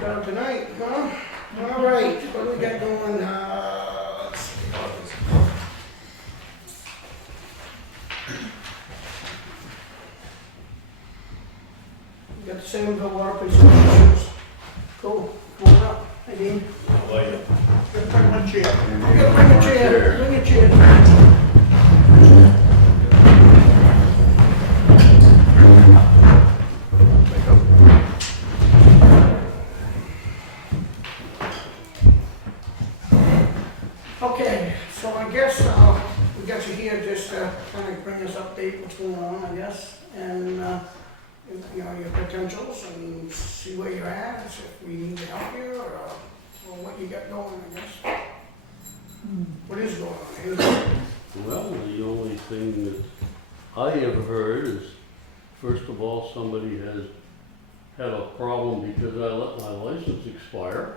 Got it tonight, huh? All right, what do we got going? Let's see. We got the Sangerville water preserve. Cool. Come on up. Hey, Dean. How are you? Bring my chair. You gotta bring a chair. Bring a chair. Okay, so I guess we got you here just to kind of bring us update what's going on, I guess, and you know, your potentials and see where you're at, see if we need to help you or what you got going, I guess. What is going on? Well, the only thing that I have heard is, first of all, somebody has had a problem because I let my license expire,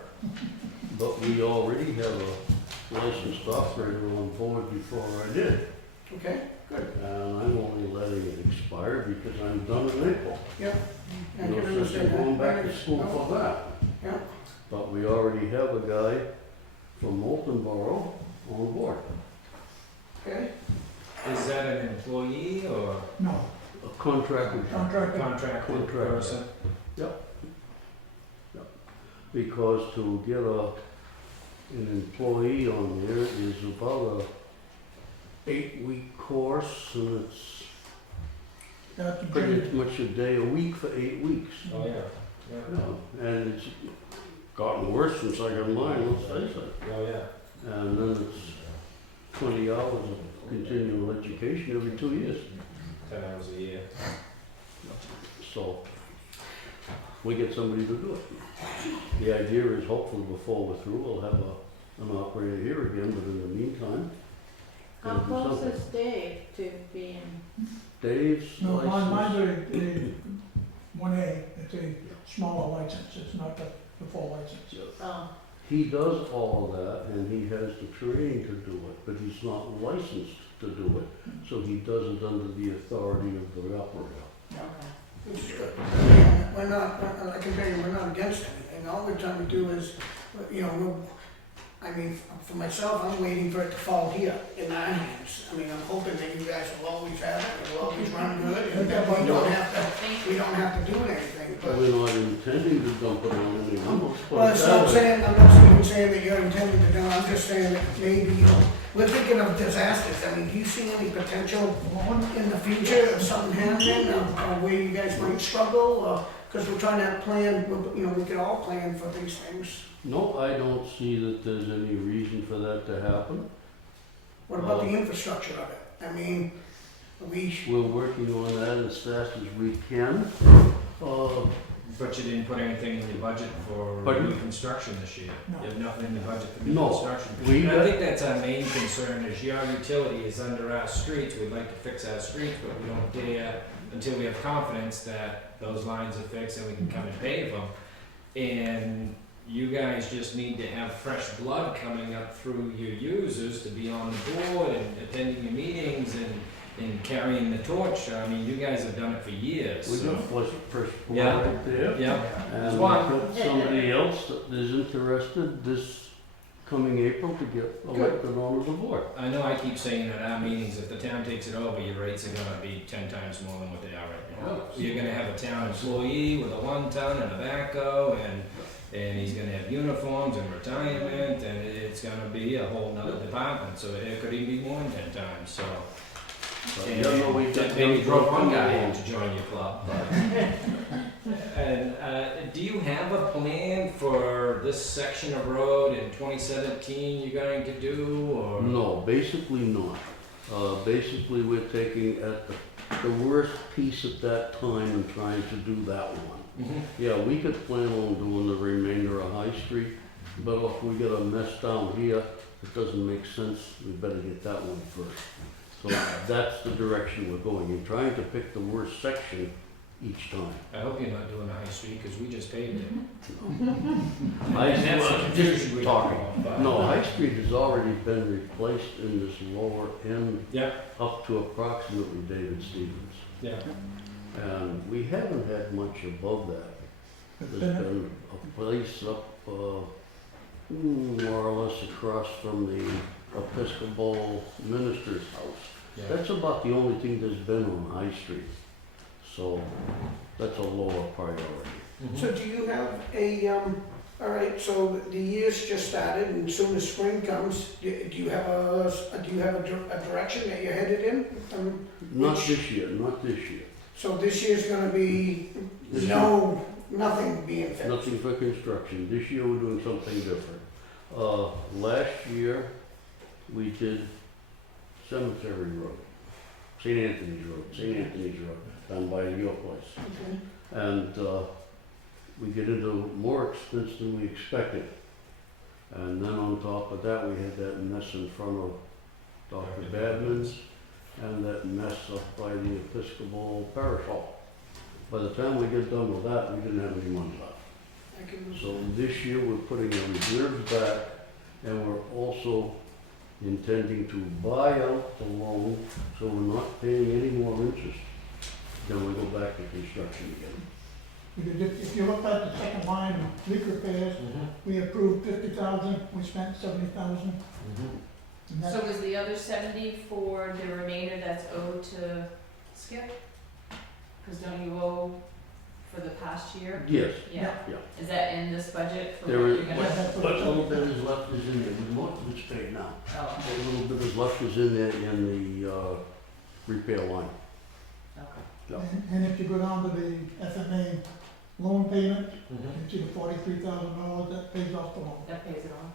but we already have a licensed operator on board before I did. Okay, good. And I'm only letting it expire because I'm done in April. Yep. I No can sense in understand going that. back to school for that. Yeah. But we already have a guy from Moulton Borough on board. Okay. Is that an employee or No, A contractor. contractor. contracted person? Because to get an employee on there is about a 8-week course, and it's That's pretty Jim. much a day a week for 8 weeks. Oh, yeah. Yeah. And it's gotten worse since I got mine, let's face it. Oh, yeah. And then it's 20 hours of continual education every 2 years. 10 hours a year. So we get somebody to do it. The idea is hopefully before we're through, we'll have an operator here again, but in the meantime, How gotta do close something. is Dave to being, Dave's No, mine's license, a 1A, it's a smaller license, it's not the full license. oh, he does all of that and he has the training to do it, but he's not licensed to do it. So he does it under the authority of the operator. okay. Which is good. We're not, I can tell you, we're not against anything. All we're trying to do is, you know, I mean, for myself, I'm waiting for it to fall here in our hands. I mean, I'm hoping that you guys will always have it, it will always run good, and that we don't have to do anything, but. We're not intending to dump it on anyone. Well, that's what I'm saying, I'm not even saying that you're intending to do, I'm just saying that maybe, you know, we're thinking of disasters. I mean, do you see any potential in the future of something happening, or where you guys might struggle, or, because we're trying to plan, you know, we could all plan for these things. No, I don't see that there's any reason for that to happen. What about the infrastructure of it? I mean, We're working on that as fast as we can. But you didn't put anything in your budget for Pardon? new construction this year? No. You have nothing in the budget for new No. construction? We And I got- think that's our main concern, is your utility is under our streets. We'd like to fix our streets, but we don't dare until we have confidence that those lines are fixed and we can come and pave them. And you guys just need to have fresh blood coming up through your users to be on the board and attending your meetings and carrying the torch. I mean, you guys have done it for years. We so- got first floor Yeah. right there. Yeah, And we've one. got somebody else that is interested this coming April to get elected onto the board. I know I keep saying at our meetings, if the town takes it over, your rates are gonna be 10 times more than what they are right now. You're gonna have a town employee with a 1-ton and a backhoe, and he's gonna have uniforms and retirement, and it's gonna be a whole nother department, so it could even be more than 10 times, so. But And you know, we got maybe them drove one guy along. in to join your club, but. And, do you have a plan for this section of road in 2017 you're going to do, or? No, basically not. Basically, we're taking at the worst piece at that time and trying to do that one. Mhm. Yeah, we could plan on doing the remainder of High Street, but if we get a mess down here, it doesn't make sense, we better get that one first. So that's the direction we're going in, trying to pick the worst section each time. I hope you're not doing High Street, because we just paved it. High And that's Street- the confusion we talking. talking about. No, High Street has already been replaced in this lower end Yeah, up to approximately David Stevens. yeah. And we haven't had much above that. There's been a place up, more or less across from the Episcopal minister's house. Yeah. That's about the only thing that's been on High Street. So that's a lower priority. Mhm. So do you have a, all right, so the year's just started and soon as spring comes, do you have a direction that you're headed in? Not Which- this year, not this year. So this year's gonna be This year- nothing being fixed? Nothing for construction. This year we're doing something different. Last year, we did Cemetery Road, St. Anthony's Road, down by your place. Okay. And, we get into more expense than we expected. And then on top of that, we had that mess in front of Dr. Badman's and that mess up by the Episcopal Parish Hall. By the time we get done with that, we didn't have any money left. I can- So this year, we're putting the reserves back, and we're also intending to buy out the loan, so we're not paying any more interest. Then we go back to construction again. If you look at the second line, leak repairs, Mhm. we approved 50,000, we spent 70,000. Mhm. And So that, was the other 70 for the remainder that's owed to Skip? Cause don't you owe for the past year? Yes, Yeah. yeah. Is that in this budget for There what is, you're gonna? what little bit is left is in there, most of it's paid now. Oh, What little bit is left is in there in the, repair line. okay. Yeah. and if you go down to the FMA loan payment, Mhm. you see the $43,000, that pays off the loan. That pays it all.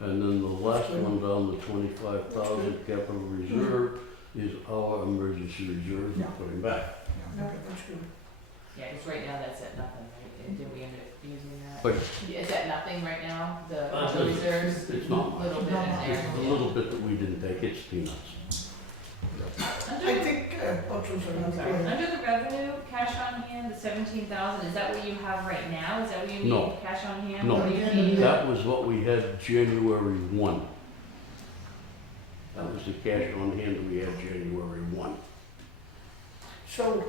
And then the last one down, the 25,000 capital reserve is our emergency reserve Yeah. we're putting back. No, that's good. Yeah, cause right now that's at nothing, right? And did we end up using that? But Is that nothing right now, the it's- reserves? it's not much. Little bit in there. It's the little bit that we didn't take, it's peanuts. I think, I'm sorry. Under the revenue, cash on hand, the 17,000, is that what you have right now? Is that what you need, No. cash on hand? No. What do you At the end of need? the That was what we had January 1. That was the cash on hand we had January 1. So,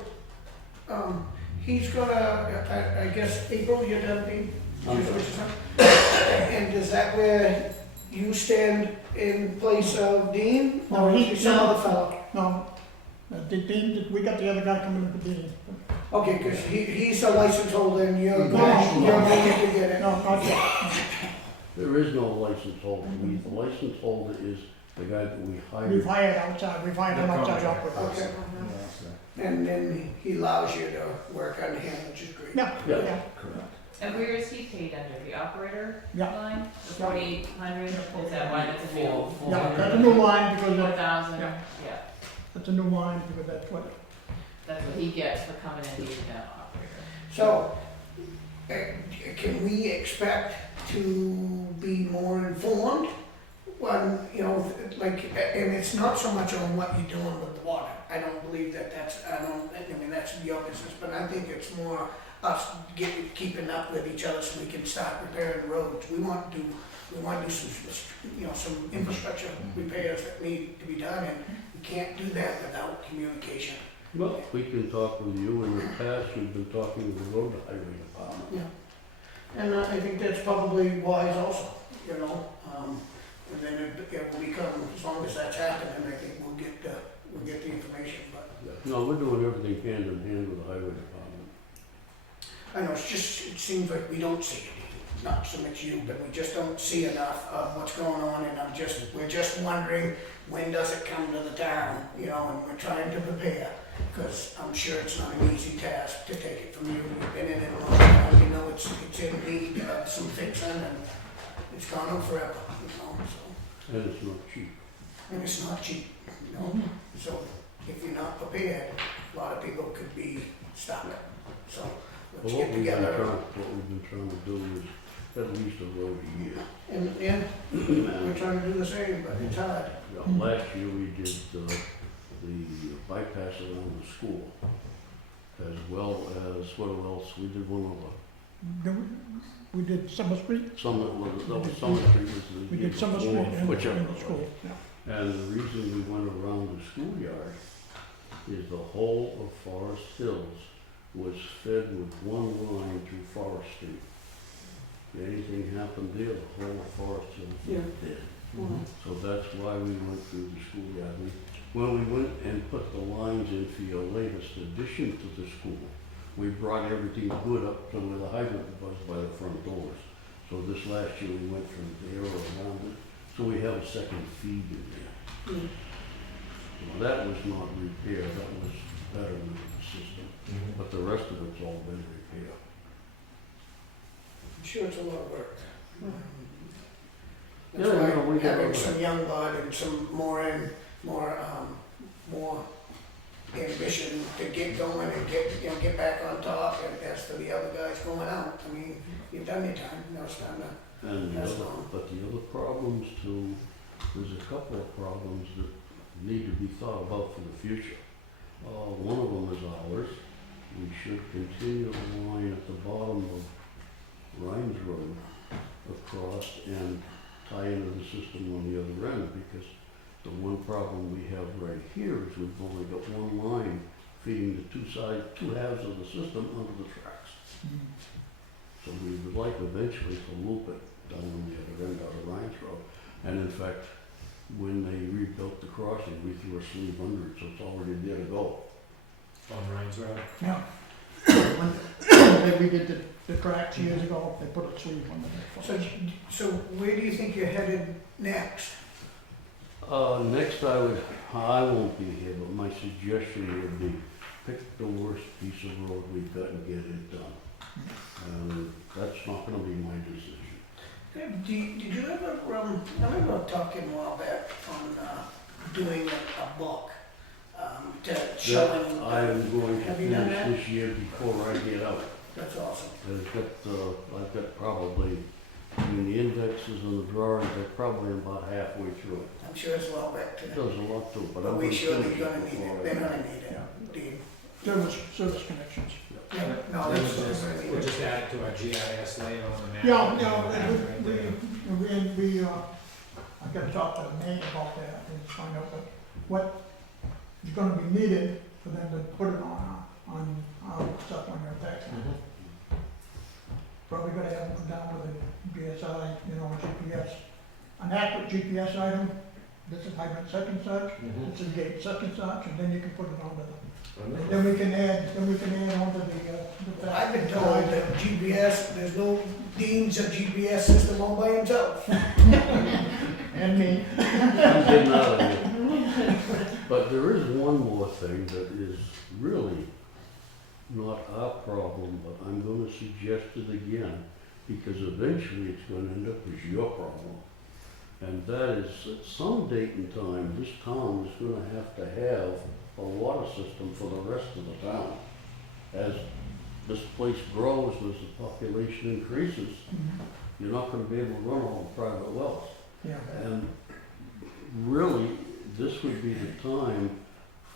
he's gonna, I guess, April, you're done being? I'm sorry. And is that where you stand in place of Dean? No, Or he- is some no. other fellow? No, Dean, we got the other guy coming in for Dean. Okay, because he's the license holder and you're No, going no. to get it. No, not yet. There is no license holder. The license holder is the guy that we We've hired. hired outside, we've hired an outside The operator. Okay, and then he allows you to work on him, which is great. Yeah, Yeah. yeah. And where is he paid under, the operator Yeah. line? The Yeah. 4,800, is that why that's a new? Yeah, that's a new line because that, 4,000, Yeah. yeah, that's a new line because that's what, that's what he gets for coming and being the operator. So, can we expect to be more informed? When, like, and it's not so much on what you're doing with the water. I don't believe that's your business, but I think it's more us keeping up with each other so we can start repairing roads. We want to do some infrastructure repairs that need to be done, and we can't do that without communication. Well, we can talk with you. In the past, we've been talking with the road highway department. And I think that's probably wise also, and then it will become, as long as that's happening, I think we'll get the information, but No, we're doing everything hand in hand with the highway department. I know, it seems like we don't see it, not so much you, but we just don't see enough of what's going on, and we're just wondering, when does it come to the town, and we're trying to prepare, because I'm sure it's not an easy task to take it from you, you've been in it a long time, it's in need of some fixing, and it's gone on forever, so. And it's not cheap. And it's not cheap, so if you're not prepared, a lot of people could be stuck, so let's Well, what get we've together. been trying to do is at least a road a year. And, we're trying to do the same, but it's hard. Last year, we did the bypass around the school, as well as, what else, we did one other. we did Summer Street, Summer Street was the we year did Summer Street before, and whichever the it was. school, yeah. And the reason we went around the schoolyard is the whole of Forest Hills was fed with one line through Forest Street. If anything happened there, the whole Forest Hill Yeah. was dead. Mhm. So that's why we went through the schoolyard. When we went and put the lines in for your latest addition to the school, we brought everything good up to where the hydrant was by the front doors. So this last year, we went from there around it, so we have a second feed in there. Mhm. Well, that was not repaired, that was betterment of the system, but the rest of it's all been repaired. I'm sure it's a lot of work. Yeah, That's yeah, why we got having a- some young blood and some more ambition to get going and get back on top, and as for the other guys going out, I mean, you've done your time, now it's time to, And the That's other, fine. but the other problems too, there's a couple of problems that need to be thought about for the future. One of them is ours. We should continue the line at the bottom of Rhines Road across and tie into the system on the other end, because the one problem we have right here is we've only got one line feeding the two halves of the system onto the tracks. So we would like eventually to loop it down on the other end out of Rhines Road. And in fact, when they rebuilt the crossing, we threw a sleeve under it, so it's already there to go. On Rhines Road. Yeah. When we did the tracks years ago, they put a sleeve on it. so where do you think you're headed next? Next I won't be here, but my suggestion would be pick the worst piece of road we've got and get it done. That's not gonna be my decision. Did you ever, I remember talking a while back on doing a book to showing. I am going to Have you done finish that? this year before I get out. That's awesome. I've got probably, between the indexes and the drawings, I'm probably about halfway through it. I'm sure it's well back to It them. does a lot to it, but But I'm we gonna surely finish gonna it need before it, I they're get gonna out. need it, indeed. Service connections. Yeah, no, That that's, was that's just, really we'll good. just add it to our GIS layout on the map. Yeah, and yeah, right there. I've got to talk to the man about that and find out what is gonna be needed for them to put it on our stuff on their tax. Probably gonna have them come down with a BSI, GPS, an accurate GPS item, this is hydrant such and such, this is gate such and such, and then you can put it onto the, and then we can add onto the. I've been told that GPS, there's no Dean's a GPS system all by himself. And me. I'm getting out of here. But there is one more thing that is really not our problem, but I'm gonna suggest it again, because eventually it's gonna end up as your problem. And that is, at some date and time, this town is gonna have to have a water system for the rest of the town. As this place grows, as the population increases, you're not gonna be able to run all the private wells. Yeah. And really, this would be the time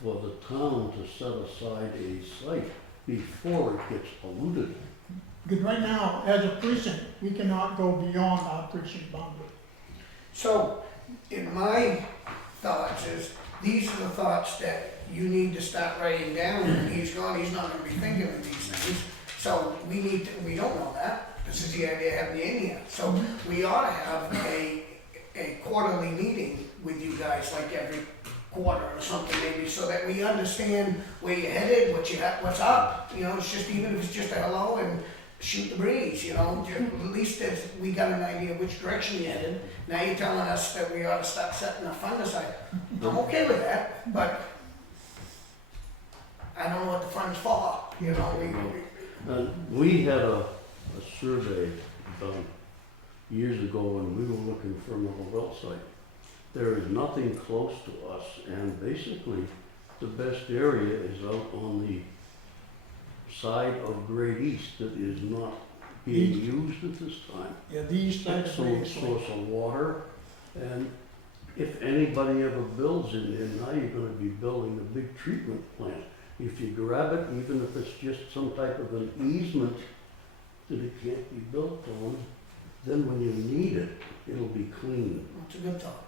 for the town to set aside a site before it gets polluted. Because right now, as a precinct, we cannot go beyond our precinct boundary. So, in my thoughts is, these are the thoughts that you need to start writing down. When he's gone, he's not gonna be thinking of these things. So we don't know that. This is the idea of having you in here. So we ought to have a quarterly meeting with you guys, like every quarter or something maybe, so that we understand where you're headed, what's up. It's just, even if it's just a hello and shoot the breeze, at least as we got an idea which direction you're headed. Now you're telling us that we ought to start setting a fund aside. I'm okay with that, but I don't know what the fund's for, We had a survey done years ago when we were looking for another well site. There is nothing close to us, and basically, the best area is out on the side of Great East that is not being used at this time. Yeah, these types of Excellent things. source of water, and if anybody ever builds in there, now you're gonna be building a big treatment plant. If you grab it, even if it's just some type of an easement that it can't be built on, then when you need it, it'll be clean. It's a good thought.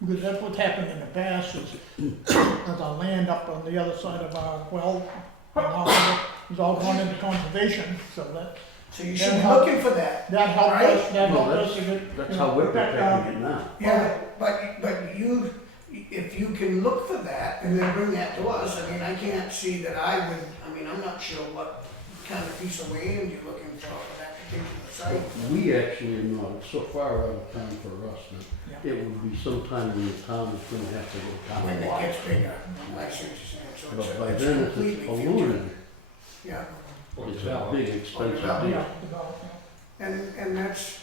Because that's what's happened in the past is there's a land up on the other side of our well And also, it's all going into conservation, so that, So you should be looking for that. that helped Right. us, that Well, helped us to get, That's you how know, we're protect protecting it now. Yeah, but you, if you can look for that and then bring that to us, I mean, I can't see that I would, I mean, I'm not sure what kind of piece of land you're looking for that particular site. We actually are not, it's so far out of town for us that Yeah. it would be sometime when the town is gonna have to go When it town-wide. gets bigger, I see what you're saying, so But by it's then, if completely it's future. polluted, Yeah, Or it's a developed. big expensive developed. deal. yeah, development. and that's,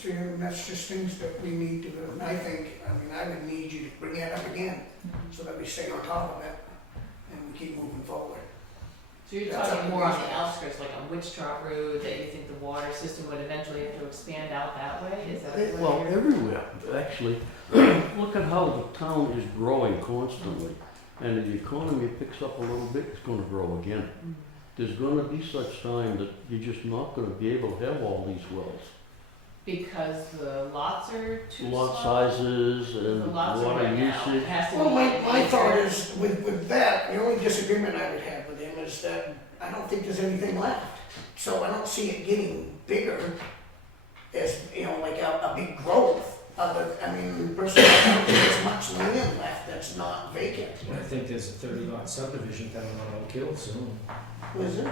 see, and that's just things that we need to, and I think, I mean, I would need you to bring that up again, so that we stay on top of it, and we keep moving forward. So you're That's talking up more to on you. the outskirts, like on Witchtrot Road, that you think the water system would eventually have to expand out that way? Is that what Well, you're? everywhere, actually. Look at how the town is growing constantly. And if the economy picks up a little bit, it's gonna grow again. Mm. There's gonna be such time that you're just not gonna be able to have all these wells. Because the lots are too Lot small? sizes The and lots are water right now, it usage. has to Well, be my major. thought is, with that, the only disagreement I would have with him is that I don't think there's anything left. So I don't see it getting bigger as, you know, like a big growth. I mean, personally, I don't think there's much land left that's not vacant. I think there's a 30-lot subdivision coming on Oak Hill soon. Was it?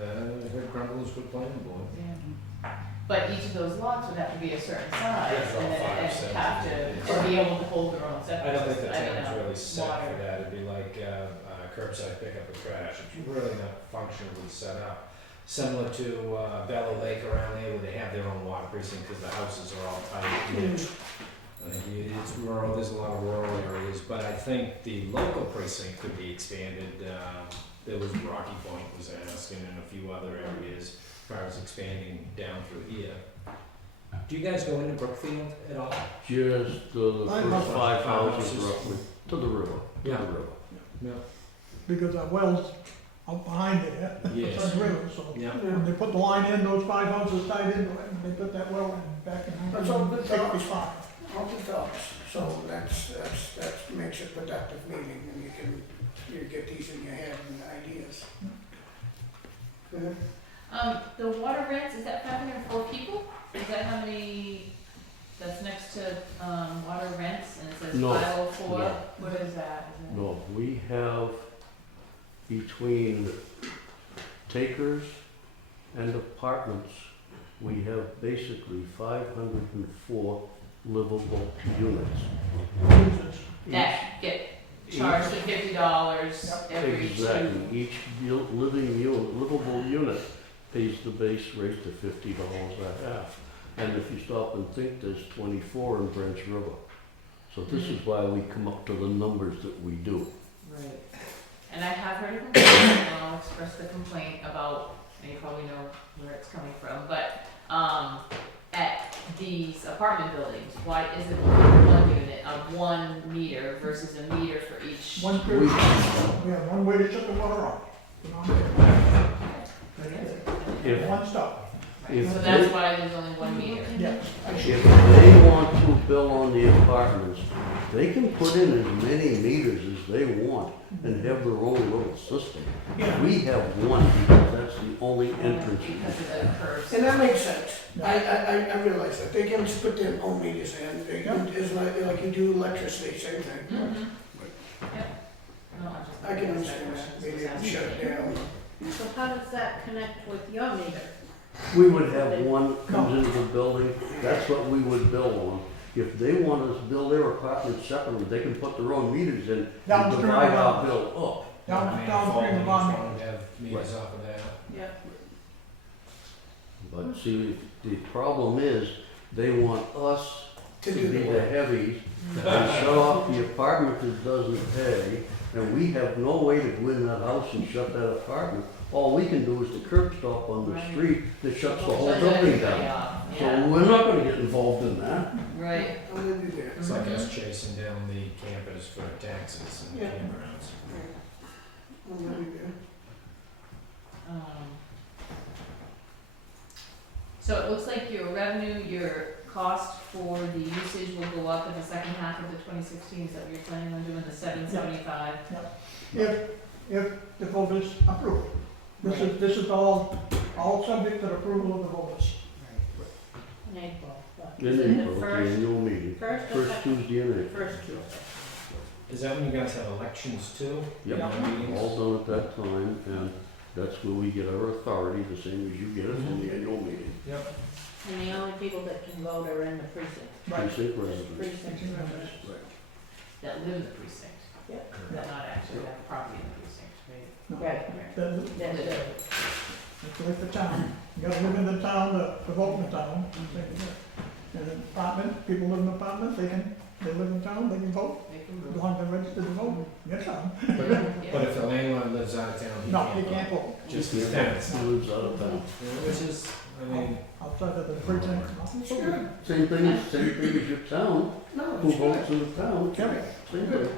I heard Grumbles would plan board. Yeah. But each of those lots would have to be a certain size Yeah, and about and 5, have 7, to, or be able to hold their own septic. I don't think the system. I don't town's know. really set Water. for that. It'd be like curbside pickup of trash. It's really not functionally set up. Similar to Bella Lake around there, where they have their own water precinct because the houses are all tight knit. I think it's rural. There's a lot of rural areas, but I think the local precinct could be expanded. There was Rocky Point was asking, and a few other areas as far as expanding down through here. Do you guys go into Brookfield at all? Just the I first love 5 houses houses. roughly, to the river, to Yeah. the river. No. Because our well's out behind it, yeah, Yes. it's on the river, so. Yeah. When they put the line in, those 5 houses tied into it, and they put that well in back in That's all good thoughts. 1965. All the thoughts, so that makes it productive meeting, and you get these in your head and ideas. Good. The water rents, is that 504 people? Is that how many, that's next to, water rents, and it says No, 504? no. What is that? Is it- No, we have between takers and apartments, we have basically 504 livable units. Users. That get charged the $50 Yep. every Exactly, two. each livable unit pays the base rate of $50 a half. And if you stop and think, there's 24 in Branch River. So this is why we come up to the numbers that we do. Right. And I have heard a complaint, and I'll express the complaint about, and you probably know where it's coming from, but, at these apartment buildings, why is it only one unit of 1 meter versus a meter for each? One period, we have one way to shut the water off. Put on there. If- One stop, If So they- that's why there's only 1 meter. yes. If they want to bill on the apartments, they can put in as many meters as they want and have their own little system. Yeah. We have one because that's the only entrance. Because of the curves. And that makes sense. I realize that. They can just put their own meters in. They can, it's like you do electricity, same thing. Mhm. Yep. No, I'm just. I can understand that. Maybe they shut it down. So how does that connect with your meter? We would have one comes into the building, that's what we would bill on. If they want us to bill their apartment separately, they can put their own meters in and Downstream divide of our ours. bill Downstream of our meter. Have meters off of that. Yep. up. But see, the problem is, they want us To to do be the the work. heavies and shut off the apartment that doesn't pay. And we have no way to go in that house and shut that apartment. All we can do is the curb stop on the Right. street that shuts the whole Shut building everybody down. off, So yeah, we're not gonna get involved in that. right. I'm with you there. It's like us chasing down the campers for taxes and Yeah. campgrounds. I'm with you there. So it looks like your revenue, your cost for the usage will go up in the second half of the 2016, is that what you're planning on doing, the 775? If, if the voters approve. This is all subject to the approval of the voters. In April. In Is it April, the at the first, annual meeting, first or first second? Tuesday in April. First Tuesday. Is that when you guys have elections too? Yep, Yeah. Meetings? all done at that time, and that's where we get our authority, the same as you get it from the annual meeting. Yep. And the only people that can vote are in the precinct. Precinct residents. Precinct members. That live in the precinct. Yep. That not actually have property in the precinct, right? No, Right. That's That's it. like the town. You gotta live in the town to vote in the town. And an apartment, people live in apartments, they live in town, they can vote. They can Go move. on to register to vote, get some. But if the landlord lives out of town, he No, can't. they vote. can't vote. Just his tenants. He lives out of town. Which is, I mean, Outside of the precinct, nothing. It's good. Same thing as your town, No, who it's votes good. in the town, Right. same thing.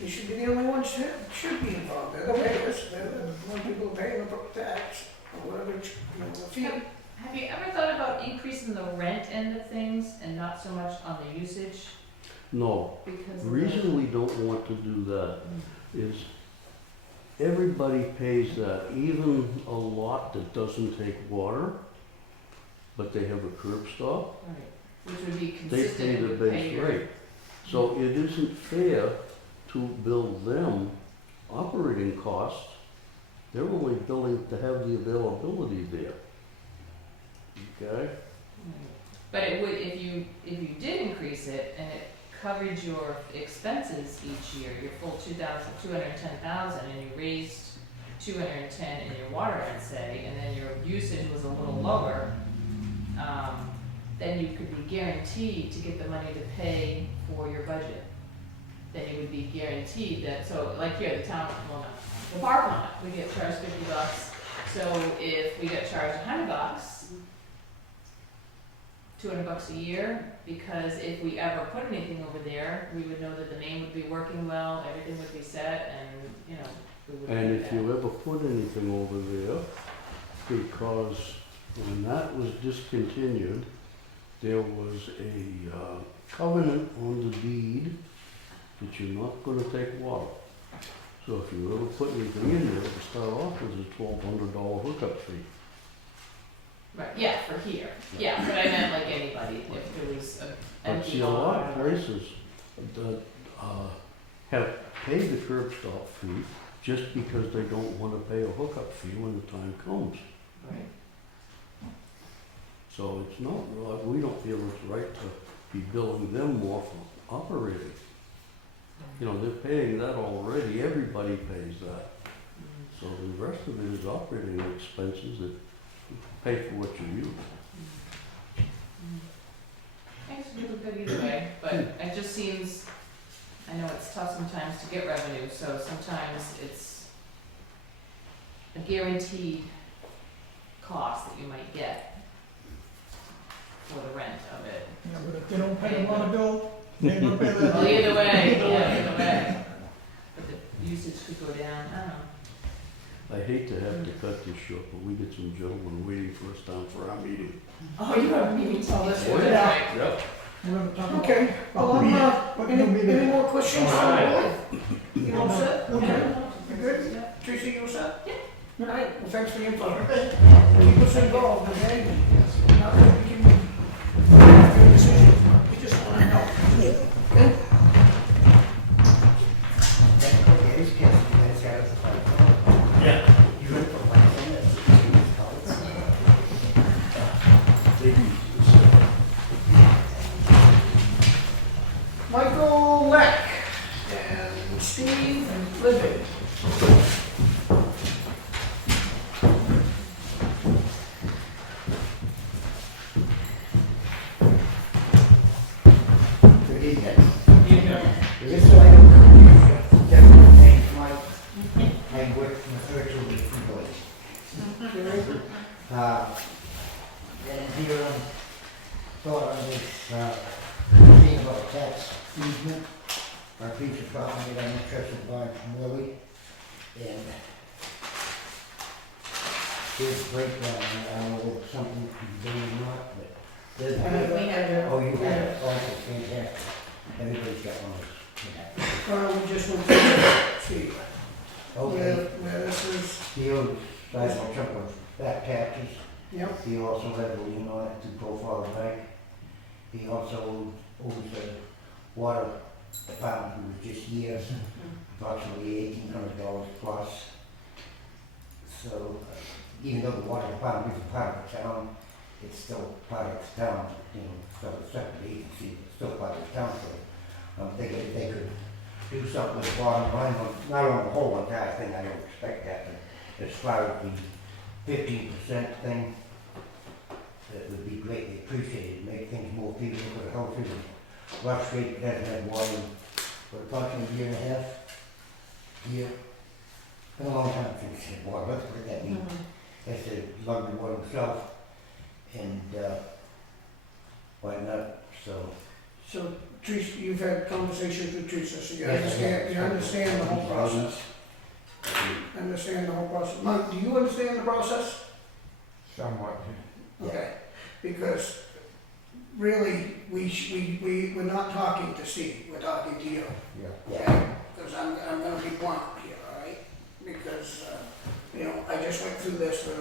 You should be the only ones that should be involved. They're the payers, they're the one people paying the tax, or whatever, the fee. Have you ever thought about increasing the rent end of things and not so much on the usage? No, Because the of reason we don't want to do that is everybody pays that, even a lot that doesn't take water, but they have a curb stop, Right, which would be they pay consistent the with base pay your. rate. So it isn't fair to bill them operating costs. They're only billing to have the availability there. Okay? Right. But it would, if you did increase it and it covered your expenses each year, your full 210,000, and you raised 210 in your water rent, say, and then your usage was a little lower, then you could be guaranteed to get the money to pay for your budget. Then you would be guaranteed that, so like here, the town, well, no, the park lot, we get charged $50. So if we get charged $100, $200 a year, because if we ever put anything over there, we would know that the name would be working well, everything would be set, and, you know, we would. And do if that. you ever put anything over there, because when that was discontinued, there was a covenant on the deed that you're not gonna take water. So if you ever put anything in there, to start off with a $1,200 hookup fee. Right, yeah, for here, yeah, but I meant like anybody, if there was a But empty see, a lot. lot of places that have paid the curb stop fee just because they don't wanna pay a hookup fee when the time comes. Right, So it's not, we don't feel it's right to be billing them more for operating. You know, they're paying that already, everybody pays that. So the rest of it is operating expenses that pay for what you use. thanks for doing good either way, but it just seems, I know it's tough sometimes to get revenue, so sometimes it's a guaranteed cost that you might get for the rent of it. Yeah, but if they don't pay the water bill, they don't pay that. Well, either way, yeah, either way. But the usage could go down, I don't know. I hate to have to cut this short, but we get some gentlemen waiting for us down for our meeting. Oh, you have a meeting till this Oh, one, yeah. that's right. Yep. We're gonna talk about. Okay, well, What new meeting? any more questions from the board? You all set? Okay. You good? Yeah. Tracy, you all set? Yeah. All right, well, thanks for the info. Keep us involved, okay? Now that we can make a decision, we just want to know. Okay? Michael Leck and Steve Libby. Good evening. This is like a different name, Mike. I work in the virtual village. And here I'm thought on this thing about tax easement, our piece of property that I'm interested in buying from Willie. And here's a breakdown, I don't know if something you can do or not, but there's. We have it. Oh, you got it, oh, fantastic. Everybody's got one of those. We just want to see. Okay, where this is, he owes sizable chunk of back taxes. yep, He also has a lien on it to Profile Bank. He also owes the water department, who was just here, approximately $1,800 plus. So, even though the water department is part of the town, it's still part of the town, you know, so it's a separate agency, it's still part of the town, so I'm thinking if they could do something with the bottom line, not on the whole entire thing, I don't expect that, but as far as the 15% thing, that would be greatly appreciated, make things more feasible for the houses. Rough Street hasn't had water for approximately a year and a half. Year. Been a long time since it's had water, let's put it that way. That's the lovely water himself. And, why not, so. so Teresa, you've had conversations with Teresa, so you Yes, I have. understand the whole process. Understand the whole process. Mike, do you understand the process? Somewhat. Okay, because really, we're not talking to Steve, we're talking to you. Yeah. Okay? Because I'm gonna be blunt here, all right? Because, you know, I just went through this with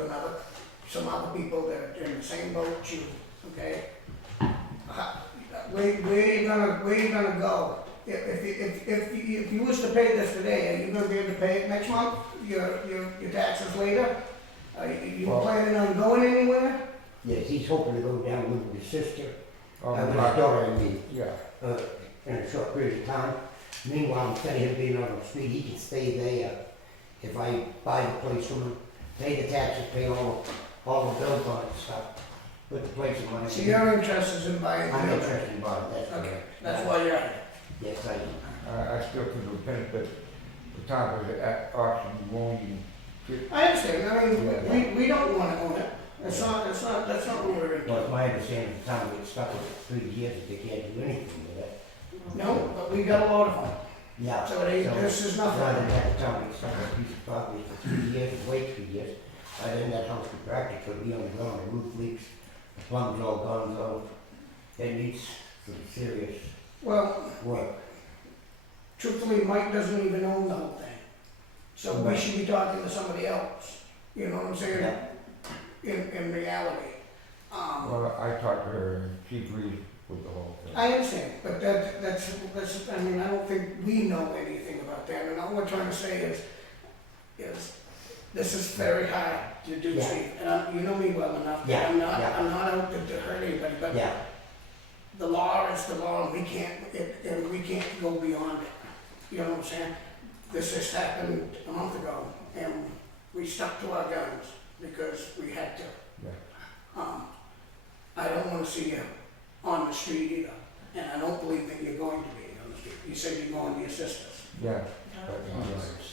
some other people that are in the same boat you, okay? Where you gonna go? If you was to pay this today, are you gonna be able to pay it next month, your taxes later? Are you Well- planning on going anywhere? Yes, he's hoping to go down and live with his sister, Oh, with his daughter, I mean, yeah. in a short period of time. Meanwhile, instead of him being on the street, he can stay there. If I buy the place from him, pay the taxes, pay all the bills on it and stuff, put the place in money. So you're interested in buying the I'm building? interested in buying that. Okay, that's why you're at it. Yes, I am. I still could benefit the time of the auction, won't even get. I understand, I mean, we don't wanna own it, that's not what we're Well, into. it's my understanding the town gets stuck with it 3 years if they can't do anything with it. No, but we got a lot of them, Yeah. so this is Rather nothing. than have the town get stuck with a piece of property for 3 years and wait 3 years, then that house could practically be on the ground, the roof leaks, the plumb's all gone, so it needs some serious Well, work. truthfully, Mike doesn't even own the whole thing, so we Right. should be talking to somebody else, you know what I'm saying? In reality. Well, I talked to her and she agreed with the whole thing. I understand, but that's, I mean, I don't think we know anything about that, and all we're trying to say is this is very hard to do, Yeah. Steve, and you know me well enough, that Yeah, I'm not, yeah. I'm not out to hurt anybody, but Yeah, the law is the law, and we can't go beyond it, you know what I'm saying? This just happened a month ago, and we stuck to our guns, because we had to. Yeah. I don't wanna see you on the street either, and I don't believe that you're going to be on the street. You said you're going to your sister's Yeah.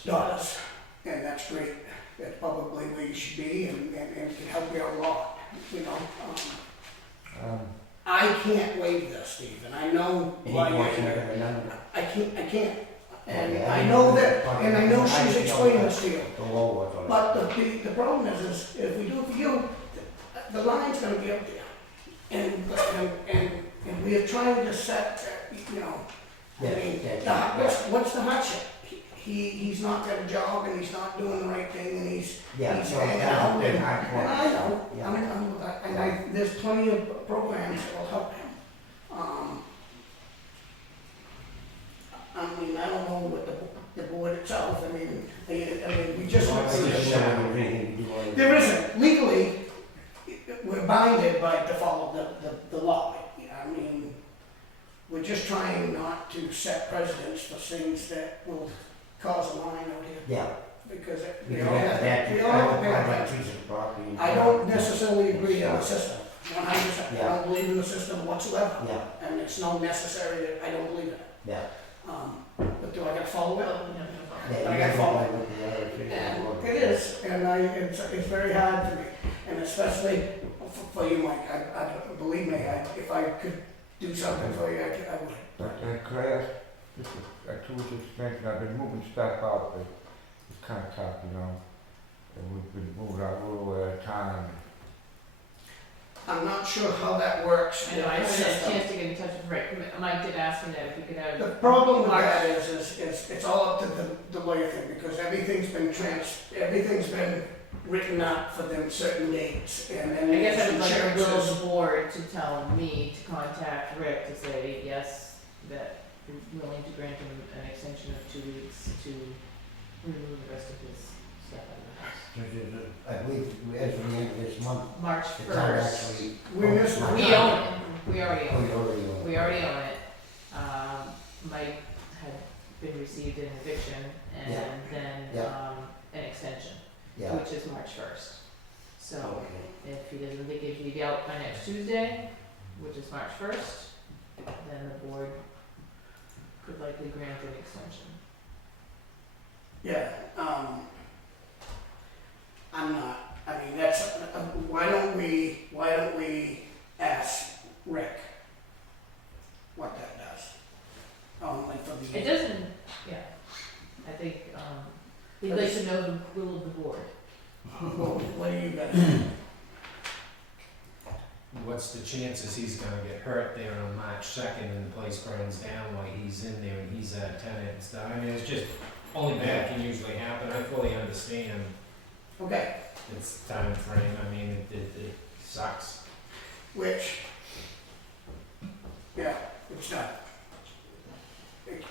daughters, and that's great. That's probably where you should be, and can help you a lot, you know? I can't waive this, Steve, and I know and why he you're wants to here. have another, I can't. And Okay, I know that, and I know she's explained this to you. the law was on it. But the problem is if we do it for you, the line's gonna be up there. And we are trying to set, you know, I Yeah, mean, yeah, what's the hardship? He's not got a job and he's not doing the right thing and he's Yeah, he's no, hanging out and and I- I know, Yeah. there's plenty of programs that will help him. I mean, I don't know what the board itself, I mean, we just Well, went I through just this. don't have anything to do with it. There isn't, legally, we're binded by to follow the law. I mean, we're just trying not to set precedents for things that will cause a line out here, Yeah. because we Because all have, that- we all have to pay I our have a taxes. piece of property in I town. don't necessarily agree on the system, 100%. I Yeah. don't believe in the system whatsoever, Yeah, and it's not necessary that I don't believe in it. yeah. But do I gotta follow it? Yeah, I you gotta gotta follow follow with the other thing. And it is, and it's very hard for me, and especially for you, Mike, I believe me, if I could do something for you, I would. But could I ask, just to which extent, I've been moving stuff out, but it's kind of tough, you know? And we've been moving out a little at a time. I'm I'm not sure how that works. I know, I haven't had a chance to get in touch with Rick. Mike did ask me that if we could have. The problem with March. that is it's all up to the lawyer thing, because everything's been written up for them certain dates, and then I guess I would like the will insurances. of the board to tell me to contact Rick to say, yes, that you're willing to grant him an extension of 2 weeks to remove the rest of his stuff out of the house. I believe as of the end of this month, March the town first. actually. We missed Oh, the We time. own it, we already Oh, own it. you already own it. We already own it. Mike had been received an eviction and Yeah. then, Yeah. an extension, Yeah, which is March first. So okay. if he doesn't think it should be out by next Tuesday, which is March first, then the board could likely grant an extension. Yeah, I'm not, I mean, that's, why don't we ask Rick what that does? Like for the. It doesn't, yeah, I think, he'd like to know the will of the board. Well, what do you guys think? What's the chances he's gonna get hurt there on March 2nd and the place burns down while he's in there and he's a tenant and stuff? I mean, it's just, only that can usually happen. I fully understand Okay, its time frame. I mean, it sucks. which, yeah, it's done.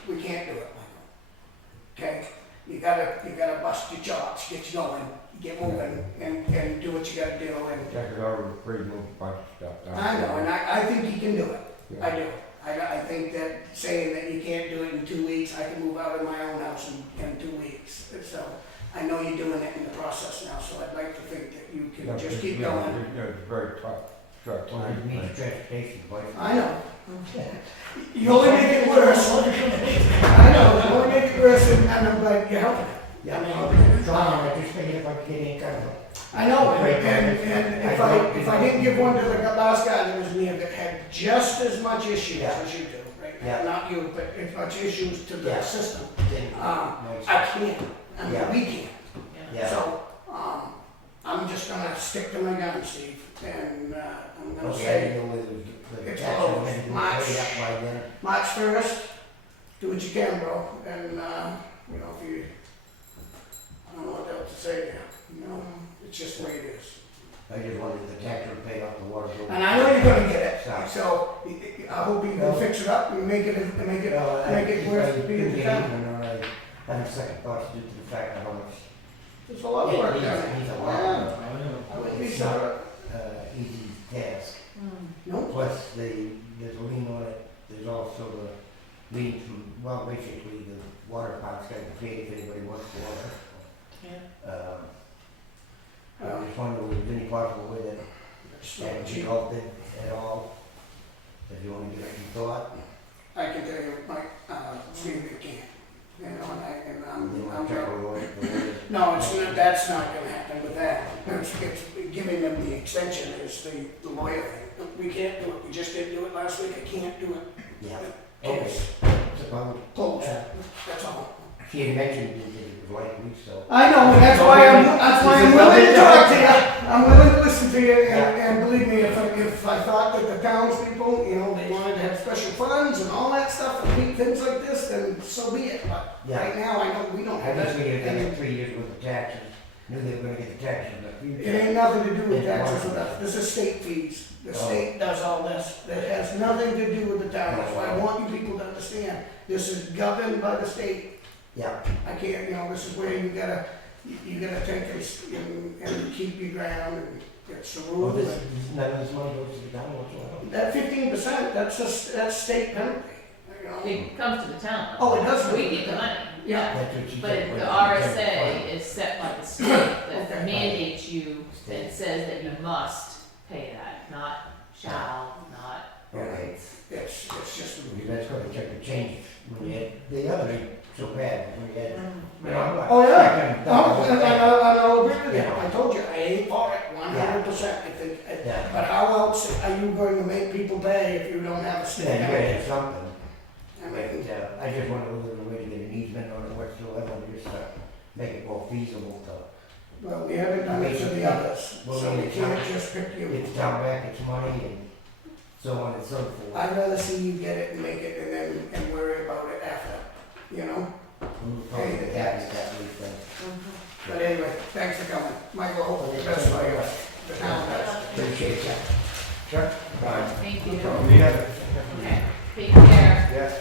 We can't do it, Michael. Okay? You gotta bust your chops, get you going, get moving, and do what you gotta do, and Jack has already pre-moved a bunch of stuff down. I know, and I think he can do it. Yeah. I do. I think that saying that you can't do it in 2 weeks, I can move out of my own house in 2 weeks. So I know you're doing it in the process now, so I'd like to think that you can just keep going. It's very tough, short Well, time. it needs transportation, but. I know. You only make it worse. I know, you only make it worse, and I'm like, you're helping. Yeah, I mean, I'm trying, I just figured if I could get any kind of. I know, and if I didn't give one to the last guy that was near that had just as much issues Yeah. as you do, right? Yeah. Not you, but as much issues to the Yeah. system. Then, I can't, I mean, Yeah. we can't. yeah, So, I'm just gonna stick to my guns, Steve, and, I'm gonna okay, I say, didn't know whether the it's tax closed. was gonna be March. paid up by then. March 1st, do what you can, bro, and, you know, if you, I don't know what else to say there, you know, it's just the way it is. I just wanted the tax to pay off the water bill. And I know you're gonna get it, Sorry. so I hope you can fix it up and make it worth being the town. I have second thoughts due to the fact that how much. There's a lot of work down It needs there. a lot Yeah, of, I wouldn't be it's so, not, easy task. no, Plus, there's a lien on it, there's also the lien from, well, basically, the water department's got to pay if anybody wants water. Yeah. I just wonder if there's any possible way that that would be altered at all, if you want to give it some thought. I can tell you, Mike, Steve, you can't, you know, and You I'm, want to check with the lawyer? no, it's not, that's not gonna happen with that. It's giving them the extension is the lawyer thing. We can't do it, we just didn't do it last week, I can't do it. Yeah, okay. It's So I would, closed, that's all. she had mentioned it was likely, so. I know, and that's why I'm willing to talk to you. I'm willing to listen to you, and believe me, if I thought that the townspeople, you know, they wanted to have special funds and all that stuff and meet things like this, then so be it. But Yeah. right now, I know we don't I have that. just figured they had 3 years worth of taxes, knew they were gonna get the taxes in the It future. ain't nothing to do with taxes with us. This is state fees. The state does all this. It has nothing to do with the town. That's why I want you people to understand. This is governed by the state. Yeah, I can't, you know, this is where you gotta take this and keep your ground, and it's the well, rules. none of this money goes to the town whatsoever. That 15%, that's state penalty, you know? It comes to the town. Oh, it does? We get the money, Yeah. That's what she but said, the right? RSA is set by the state that Okay. mandates you and says that you must pay that, not shall, not. Okay, It's just, because that's gonna check the changes, when you had, the other ain't so bad, when you had, you know, I'm not. Oh, yeah. expecting double and that. I'll agree with you. Yeah. I told you, I ain't for it 100%, I think. Yeah, But how else are you going to make people pay if you don't have a state yeah, you gotta penalty? have something, I but, mean, I just wonder whether there's a way to get an easement on it whatsoever, just, make it more feasible to Well, we haven't done it to the others, Well, so we it's can't not- just pick you. It's down back, it's money and so on and so forth. I'd rather see you get it and make it and worry about it after, you know? Pay the tax that week then. But anyway, thanks for coming. Michael, hope the best for you. The town does. Appreciate that. Sure. Bye. Thank you. Yeah. Okay, take care. Yeah.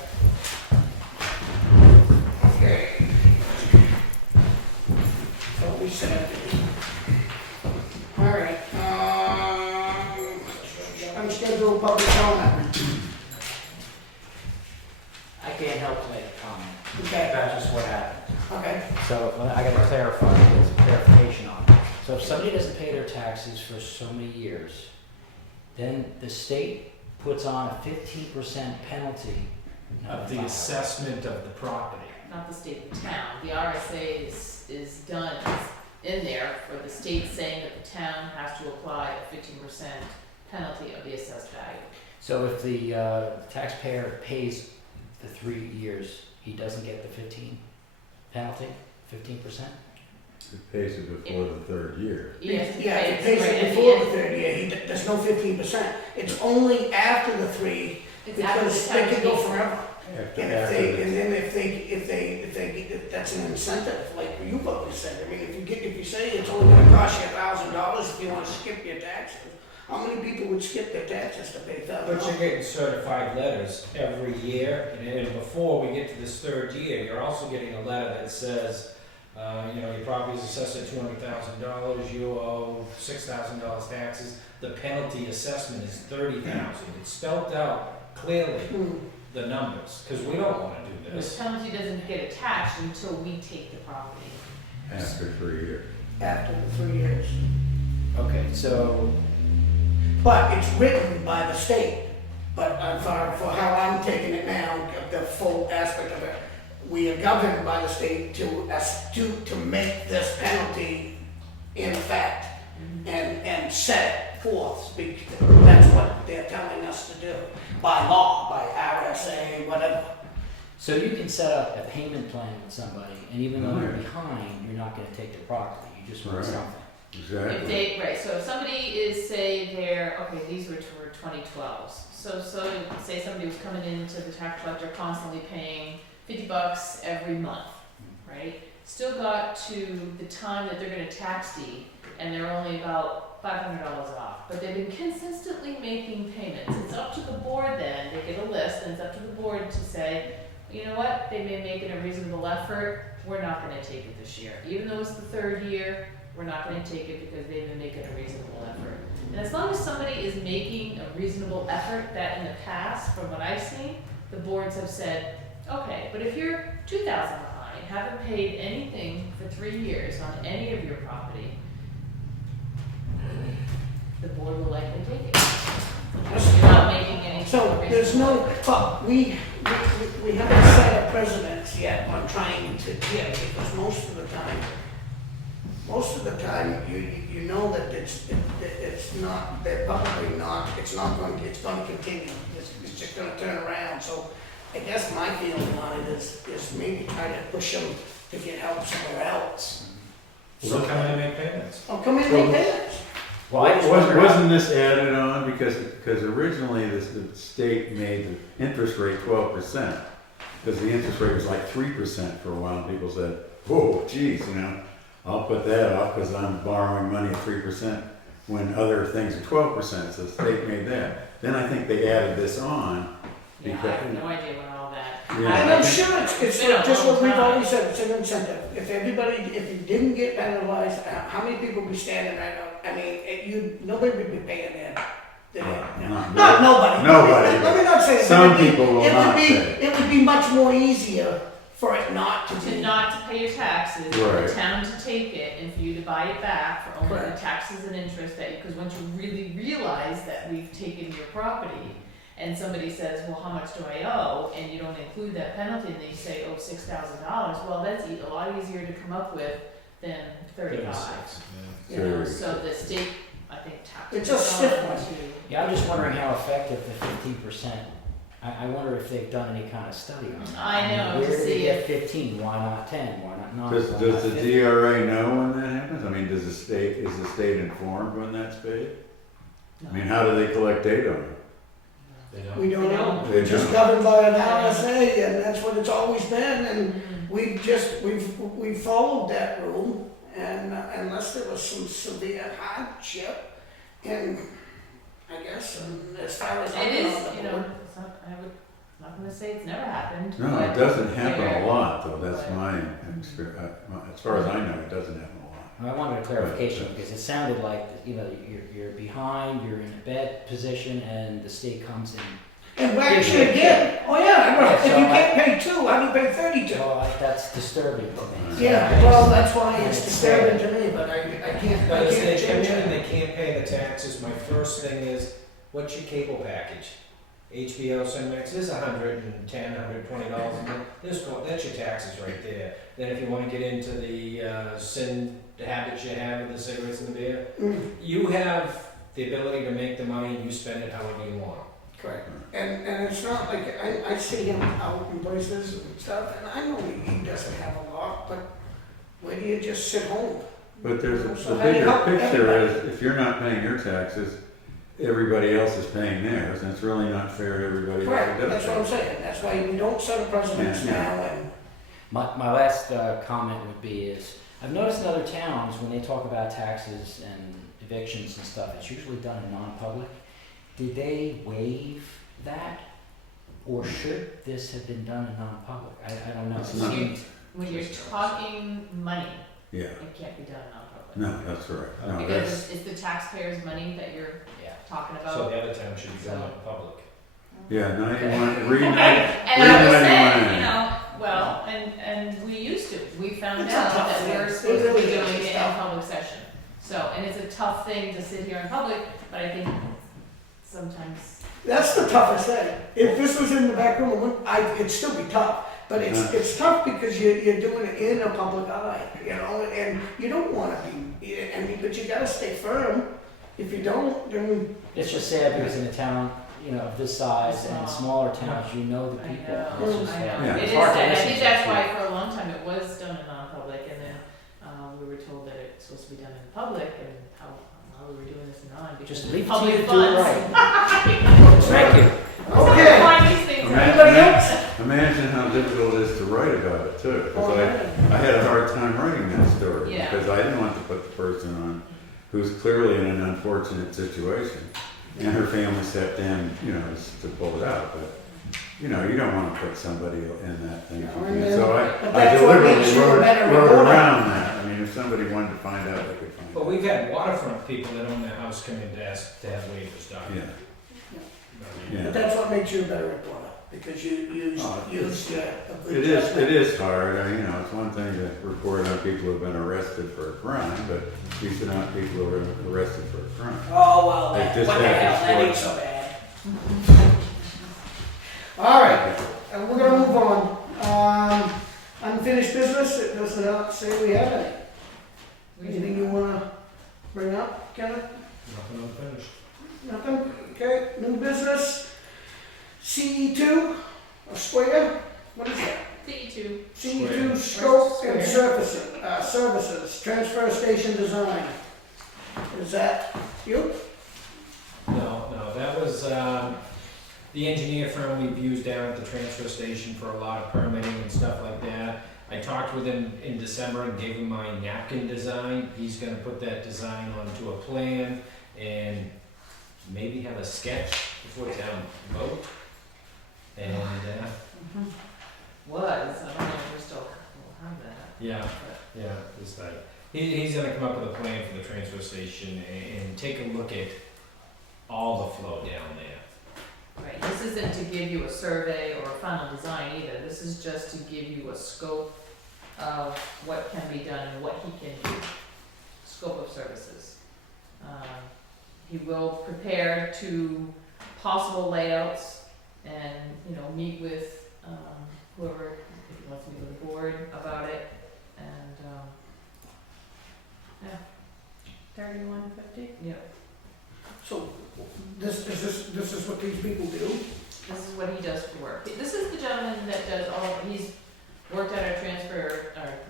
Okay. So we said. All right, unscheduled public comment. I can't help to make a comment. Okay, That's just what happened. okay. So I gotta clarify, there's a clarification on it. So if somebody doesn't pay their taxes for so many years, then the state puts on a 15% penalty. No, Of it's the not. assessment of the property. Not the state, the town. The RSA is done, is in there for the state saying that the town has to apply a 15% penalty of the assessed value. So if the taxpayer pays the 3 years, he doesn't get the 15 penalty, 15%? It pays it before the third year. He has to Yeah, pay if it pays right it at the before the end. third year, there's no 15%. It's only after the 3, It's after the because they could go penalty. forever. After, And after if that's an incentive, like you've always said, I mean, if you say it's only gonna cost you $1,000 if you wanna skip your taxes, how many people would skip their taxes to pay But you're $1,000? getting certified letters every year, and then before we get to this third year, you're also getting a letter that says, your property is assessed at $200,000, you owe $6,000 taxes, the penalty assessment is $30,000. It's spelled out clearly, the numbers, because we don't wanna do The this. penalty doesn't get attached until we take the property. after 3 years. After the 3 years. Okay, so, But it's written by the state, but for how I'm taking it now, the full aspect of it, we are governed by the state to make this penalty in effect and set it forth. That's what they're telling us to do, by law, by RSA, whatever. so you can set up a payment plan with somebody, and even though you're behind, you're not gonna take the property, you just want Right. something. If Exactly. they, right, so if somebody is, say, okay, these were for 2012s. So say somebody was coming into the tax collector constantly paying $50 every month, right? Still got to the time that they're gonna tax deed, and they're only about $500 off. But they've been consistently making payments. It's up to the board then, they get a list, and it's up to the board to say, you know what, they may make it a reasonable effort, we're not gonna take it this year. Even though it's the third year, we're not gonna take it because they've been making a reasonable effort. And as long as somebody is making a reasonable effort, that in the past, from what I've seen, the boards have said, okay, but if you're 2,000 behind, haven't paid anything for 3 years on any of your property, the board will likely take it. You're not making any. So there's no, but we haven't set a precedence yet on trying to get, because most of the time, you know that it's not, they're probably not, it's gonna continue, it's just gonna turn around, so I guess my feeling on it is maybe try to push them to get help somewhere else. So come in and make payments. Oh, come in and make payments. Well, I just wonder- Wasn't this added on because originally the state made the interest rate 12%, because the interest rate was like 3% for a while, and people said, "Whoa, geez, I'll put that off because I'm borrowing money at 3% when other things are 12%." So the state made that. Then I think they added this on. Yeah, I have no idea what all that. Yeah. And I'm sure it's been a just what long we've time. always said, it's an incentive. If you didn't get penalized, how many people would be standing right now? I mean, nobody would be paying that. Not nobody. Nobody. Let me not say it. Some It would be- people will not pay. It would be much more easier for it not to To be. not to pay your taxes, for Right. the town to take it, and for you to buy it back for only the Correct. taxes and interest because once you really realize that we've taken your property, and somebody says, well, how much do I owe, and you don't include that penalty, and they say, oh, $6,000, well, that's a lot easier to come up with than 35. You know, so the state, I think, tax. It's a stiff one. Yeah, I'm just wondering how effective the 15% I wonder if they've done any kind of study on that. I know, Where to did they see get if- 15? Why not 10? Why not 9? Does Why the not 50? DRA know when that happens? I mean, is the state informed when that's paid? I mean, how do they collect data on it? They don't. We don't know. They We're just don't. governed by an RSA, and that's what it's always been, and we've followed that rule, and unless there was some severe hardship, and I guess, and as far as I'm It is, on the you board. know, it's not, not gonna say it's never happened. No, but it doesn't it's happen there. a lot, though. That's But- my experience. As far as I know, it doesn't happen a lot. I wanted a clarification because it sounded like, you know, you're behind, you're in a bad position, and the state comes in. And whacks you again. Oh, yeah, Yeah, if so you I- can't pay 2, how do you pay 32? Well, that's disturbing to me. So Yeah, I well, just- that's why it's disturbing to me, but I can't But if they come change in and it. they can't pay the taxes, my first thing is, what's your cable package? HBO, Cinemax is $110, $120 a month. That's your taxes right there. Then if you wanna get into the the habits you have with the cigarettes and the beer, Mm, you have the ability to make the money and you spend it however you want. correct. And it's not like, I see him out in places and stuff, and I know he doesn't have a lot, but where do you just sit home? But there's So the how do you bigger help picture everybody? is if you're not paying your taxes, everybody else is paying theirs, and it's really not fair to everybody else Correct, who that's does what I'm it. saying, that's why we don't set a precedence Yeah. now, and My last comment would be is, I've noticed in other towns, when they talk about taxes and evictions and stuff, it's usually done in non-public. Did they waive that? Or should this have been done in non-public? I don't know. It's It not. seems- When you're talking money, Yeah, it can't be done in non-public. no, that's right. No, Because that's, it's the taxpayers' money that you're Yeah. talking So about. the other town should be going out in public. yeah, 91, read And 90, I was saying, 91. you know, well, and we used to, we found It's a out tough that thing. we're It supposed to really be is. doing It's it in tough. public session. So, and it's a tough thing to sit here in public, but I think sometimes, that's the toughest thing. If this was in the back room, it'd still be tough, but it's tough because you're doing it in a public eye, you know, and you don't wanna be, I mean, but you gotta stay firm. If you don't, then, It's just sad because in a town, you know, of this size and smaller towns, you know the I people. know, It's just, I know. Yeah. It it's is hard to sad. I listen think to that's too. why for a long time it was done in non-public, and then, we were told that it's supposed to be done in public, and how we were doing this in non, because Just of leave it to public you to do funds. it right. Thank you. okay. Find these things out. Anybody else? Imagine how difficult it is to write about it too, Oh, because yeah. I had a hard time writing that story, Yeah. because I didn't want to put the person on who's clearly in an unfortunate situation, and her family stepped in, you know, to pull it out, but, you know, you don't want to put somebody in that thing. No, and then- So but I that's what deliberately makes you a wrote better wrote reporter. around that. I mean, if somebody wanted to find out, they could find But out. we've had waterfront people that own their house come in to ask to have waivers done. Yeah, But yeah. that's what makes you a better reporter, because you use Oh, a good It is, judgment. it is hard, you know, it's one thing to report on people who've been arrested for a crime, but these are not people who are arrested for a crime. Oh, well, They that, just what the have hell, that this ain't so bad. All right, we're gonna move on. Unfinished business, it does not say we have any. Anything you wanna bring up, Kenneth? Nothing unfinished. Nothing? Okay, new business, CE2, a square, what is that? C2. CE2 Square. scope and Square. services, transfer station design. Is that you? No, that was, the engineer firm we've used down at the transfer station for a lot of permitting and stuff like that. I talked with him in December and gave him my napkin design. He's gonna put that design onto a plan and maybe have a sketch before town vote. And, Was, I don't know if we're still, we'll have that. yeah, yeah, this time. He's gonna come up with a plan for the transfer station and take a look at all the flow down there. Right, this isn't to give you a survey or a final design either, this is just to give you a scope of what can be done and what he can do, scope of services. He will prepare to possible layouts and, you know, meet with, whoever, if he wants to meet with the board about it, and, yeah. 3150? Yeah. So, this is what these people do? this is what he does for work. This is the gentleman that does he's worked at our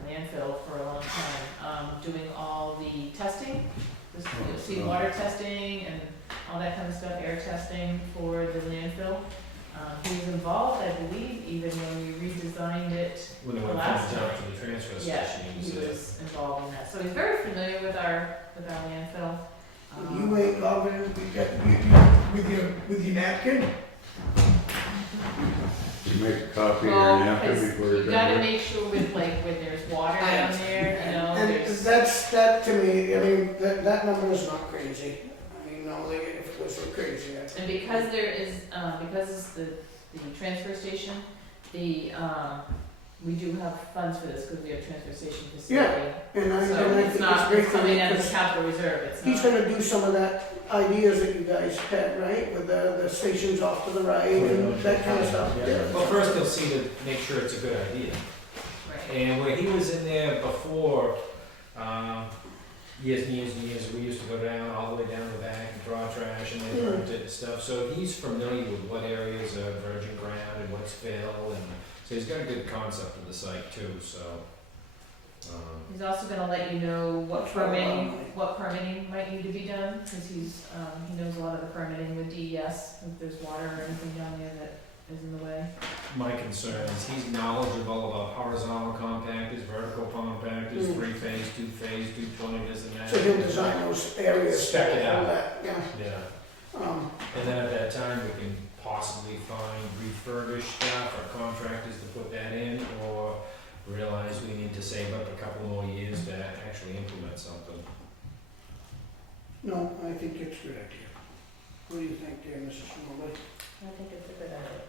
landfill for a long time, doing all the testing. You'll see water testing and all that kind of stuff, air testing for the landfill. He was involved, I believe, even when we redesigned it When they went last down time. to the transfer Yeah, station, he was involved in that. So he's very familiar with our landfill. You ain't loving it, with your napkin? You make a copy of your Well, napkin because before you you gotta go. make sure with like, when there's water down there, you know, And there's. that to me, I mean, that number is not crazy. I mean, no, if it was so crazy, And because there is, because it's the transfer station, we do have funds for this, because we have transfer station facility. and I So think it's it's not, great it's for coming me, out of 'cause the capital reserve, it's he's not. gonna do some of that ideas that you guys had, right? With the stations off to the right and that kind of stuff. Well, first they'll see to make sure it's a good idea. Right. And when he was in there before, years and years and years, we used to go down, all the way down the back and draw trash and they burnt it and stuff. So he's familiar with what areas are virgin ground and what's fill, and so he's got a good concept of the site too, so. He's also gonna let you know what That's right. permitting might need to be done, because he knows a lot of the permitting with DES, if there's water or anything down there that is in the way. My concern is he's knowledgeable about horizontal compactors, vertical compactors, 3-phase, 2-phase, 220, this and that. So he'll design those areas. Spec it all out. that, yeah. Yeah. And And then at that time, we can possibly find refurbished stuff or contractors to put that in, or realize we need to save up a couple more years to actually implement something. no, I think it's a good idea. What do you think there, Mrs. Smallwood? I think it's a good idea.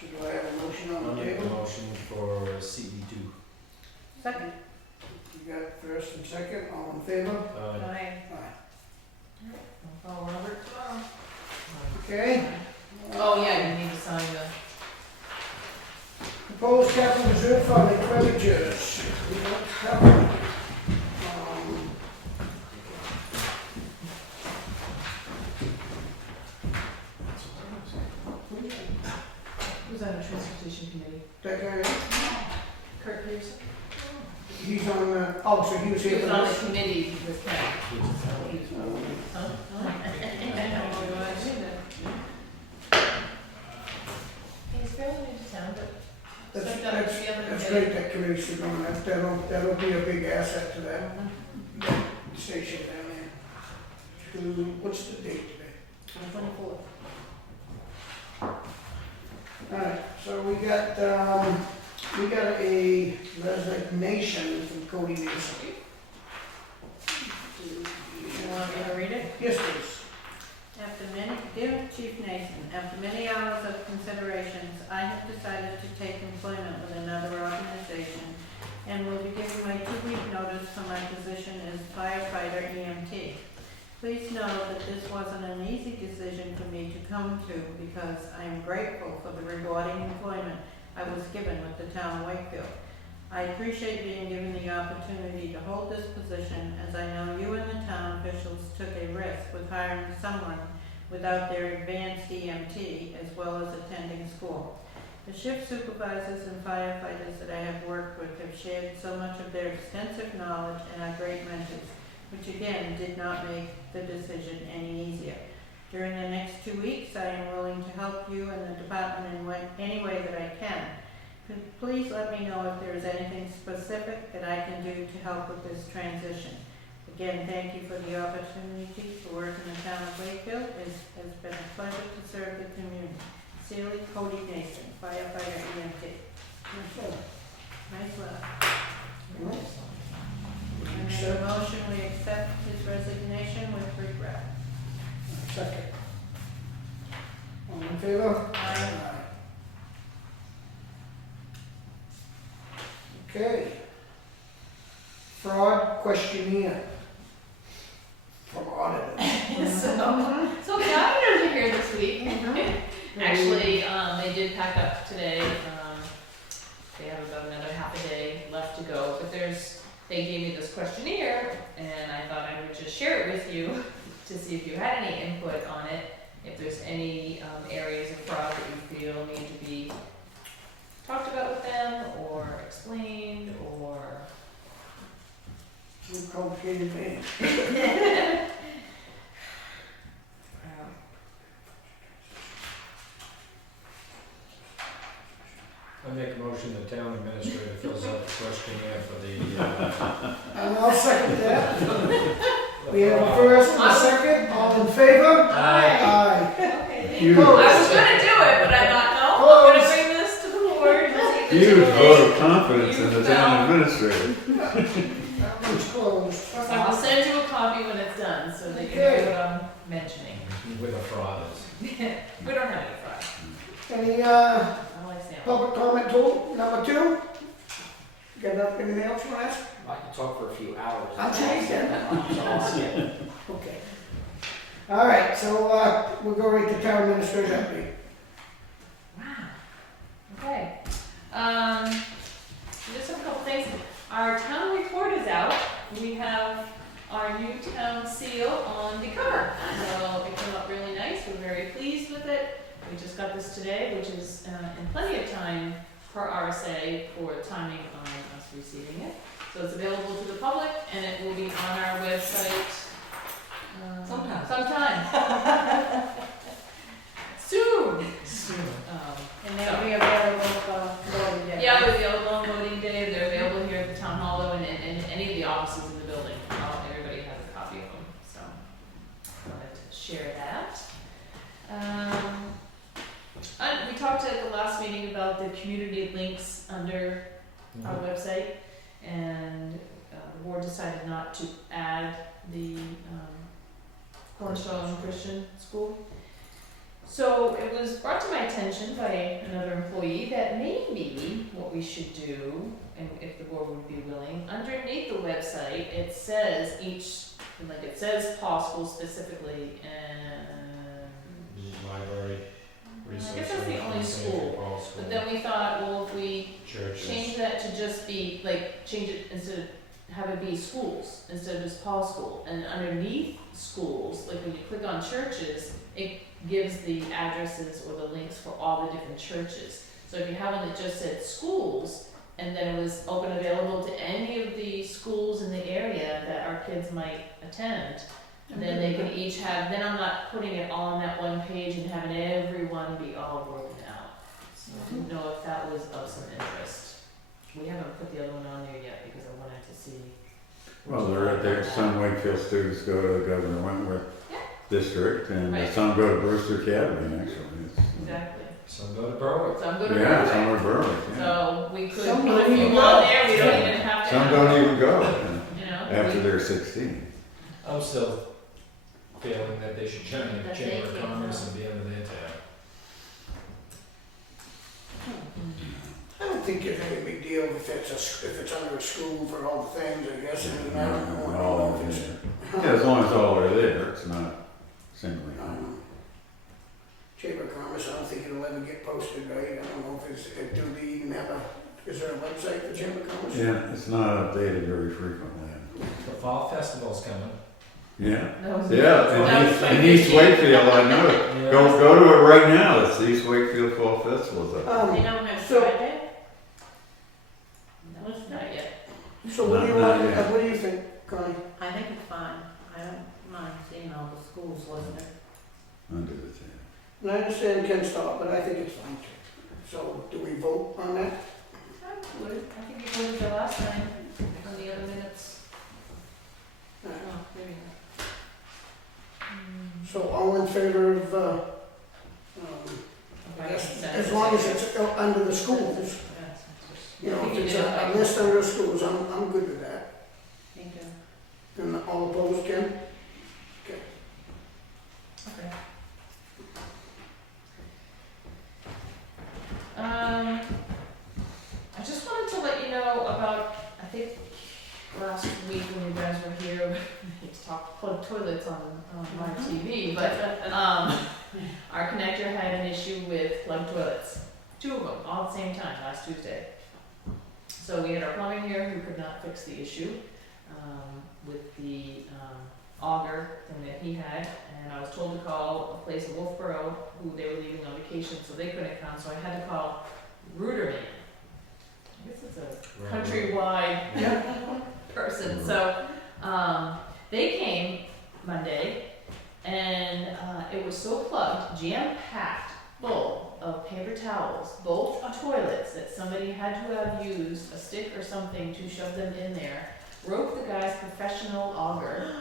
So do I have a motion on I'll the make a table? motion for CB2. Second. You got first and second, all in favor? Aye. Aye. I'll call Robert tomorrow. Okay. Oh, yeah, you need to sign the. Proposed capital reserve fund expenditures. We don't have any. Who's on the transportation committee? That guy, Kurt Pearson? he's on the, oh, so he was He here was for on the this? committee with Kenney. Huh? He's fairly new to town, but That's, stepped up that's, the other that's day. great that committee should run that. That'll be a big asset to that station down there. To, what's the date today? 24th. Alright, so we got a resignation from Cody Mason. You want me to read it? Yes, please. Dear Chief Nason, after many hours of considerations, I have decided to take employment with another organization and will be giving my 2-week notice for my position as firefighter EMT. Please know that this wasn't an easy decision for me to come to because I am grateful for the rewarding employment I was given with the town of Wakefield. I appreciate being given the opportunity to hold this position, as I know you and the town officials took a risk with hiring someone without their advanced EMT as well as attending school. The shift supervisors and firefighters that I have worked with have shared so much of their extensive knowledge and are great mentors, which again did not make the decision any easier. During the next 2 weeks, I am willing to help you and the department in any way that I can. Please let me know if there is anything specific that I can do to help with this transition. Again, thank you for the opportunity to work in the town of Wakefield. It has been a pleasure to serve the community. Sincerely, Cody Mason, firefighter EMT. Nice letter. I make a motion, we accept his resignation with regret. Second. All in favor? Aye. Okay. Fraud questionnaire from Auditor. So the auditors are here this week. Actually, they did pack up today. They have about another half a day left to go, but they gave me this questionnaire, and I thought I would just share it with you to see if you had any input on it, if there's any areas of fraud that you motion the town administrator fills out the questionnaire for the, And I'll second that. We have a first and a second, all in favor? Aye. Aye. Huge, I was gonna do it, but I thought, no, I'm gonna bring this to the board. and see if the huge chief vote knows. of confidence in the town administrator. That one's closed. So I'll send you a copy when it's done, so that you know Okay. what I'm mentioning. with a fraud is. We don't have any fraud. Any, I like samples. public comment tool, number 2? Got anything else you want to ask? I could talk for a few hours. I'm saying that. So I'll skip. Okay. All right, so, we'll go right to town administrator update. Wow. Okay. Just a couple things. Our town report is out. We have our new town seal on the cover. So it came up really nice. We're very pleased with it. We just got this today, which is in plenty of time per RSA for timing on us receiving it. So it's available to the public and it will be on our website Sometime. Soon. And they'll be available for voting day. Yeah, they're available on voting day, they're available here at the town hall though, and any of the offices in the building. Everybody has a copy of them, so I wanted to share that. We talked at the last meeting about the community links under our website, and the board decided not to add the Cornerstone Christian School. So it was brought to my attention by another employee that maybe what we should do, and if the board would be willing, underneath the website, it says it says Paul School specifically, and Library, I resource. guess that's the only school. But then we thought, well, if we Churches. change that to just be, change it instead of, have it be schools, instead of just Paul School. And underneath schools, like when you click on churches, it gives the addresses or the links for all the different churches. So if you have one that just said schools, and then it was open available to any of the schools in the area that our kids might attend, then they can each have, then I'm not putting it all on that one page and having everyone be all broken out. So I didn't know if that was of some interest. We haven't put the other one on there yet because I wanted to see. Well, they're at there, some Wakefield students go to the Governor Wentworth Yeah. District, and Right. some go to Brewster Academy, actually. Exactly. Some go to Berwick. So I'm good Yeah, at some it. are Berwick, yeah. So we could Some put a don't few even on go. there, we don't even have to. Some don't even go You know? after they're 16. I'm still feeling that they should join the That they Chamber of can't Commerce know. and be under their tab. I don't think there's any big deal if it's under a school for all the things, I guess. I mean, I don't know. All over there. Yeah, as long as all are there, it's not singly. Chamber of Commerce, I don't think it'll ever get posted, right? I don't know if it's, do they even have is there a website for Chamber of Commerce? Yeah, it's not updated very frequently. The fall festival's coming. Yeah, That was- yeah, that was in East Wakefield, I know it. Go to it right now, it's the East Wakefield Fall Festival's up. They don't have So- Friday? No, it's not yet. So what do you Not want, yet. what do you think, Connie? I think it's fine. I don't mind seeing all the schools listed. Under the table. And I understand Ken stop, but I think it's fine too. So do we vote on that? I think you voted the last time on the other minutes. Uh, Oh, there we go. So all in favor of, I guess, as long as it's under the schools, you know, if it's a list under the schools, I'm good with that. Thank you. And all opposed, Ken? Okay. I just wanted to let you know about, I think last week when you guys were here, we talked plug toilets on live TV, but our connector had an issue with plug toilets. 2 of them, all at the same time, last Tuesday. So we had our plumber here who could not fix the issue with the auger thing that he had, and I was told to call a place in Wolfboro who they were leaving on vacation, so they couldn't come, so I had to call Rooterman. I guess it's a countrywide person, so they came Monday, and it was so plugged, jam-packed, full, of paper towels, both toilets that somebody had to have used a stick or something to shove them in there, broke the guy's professional auger.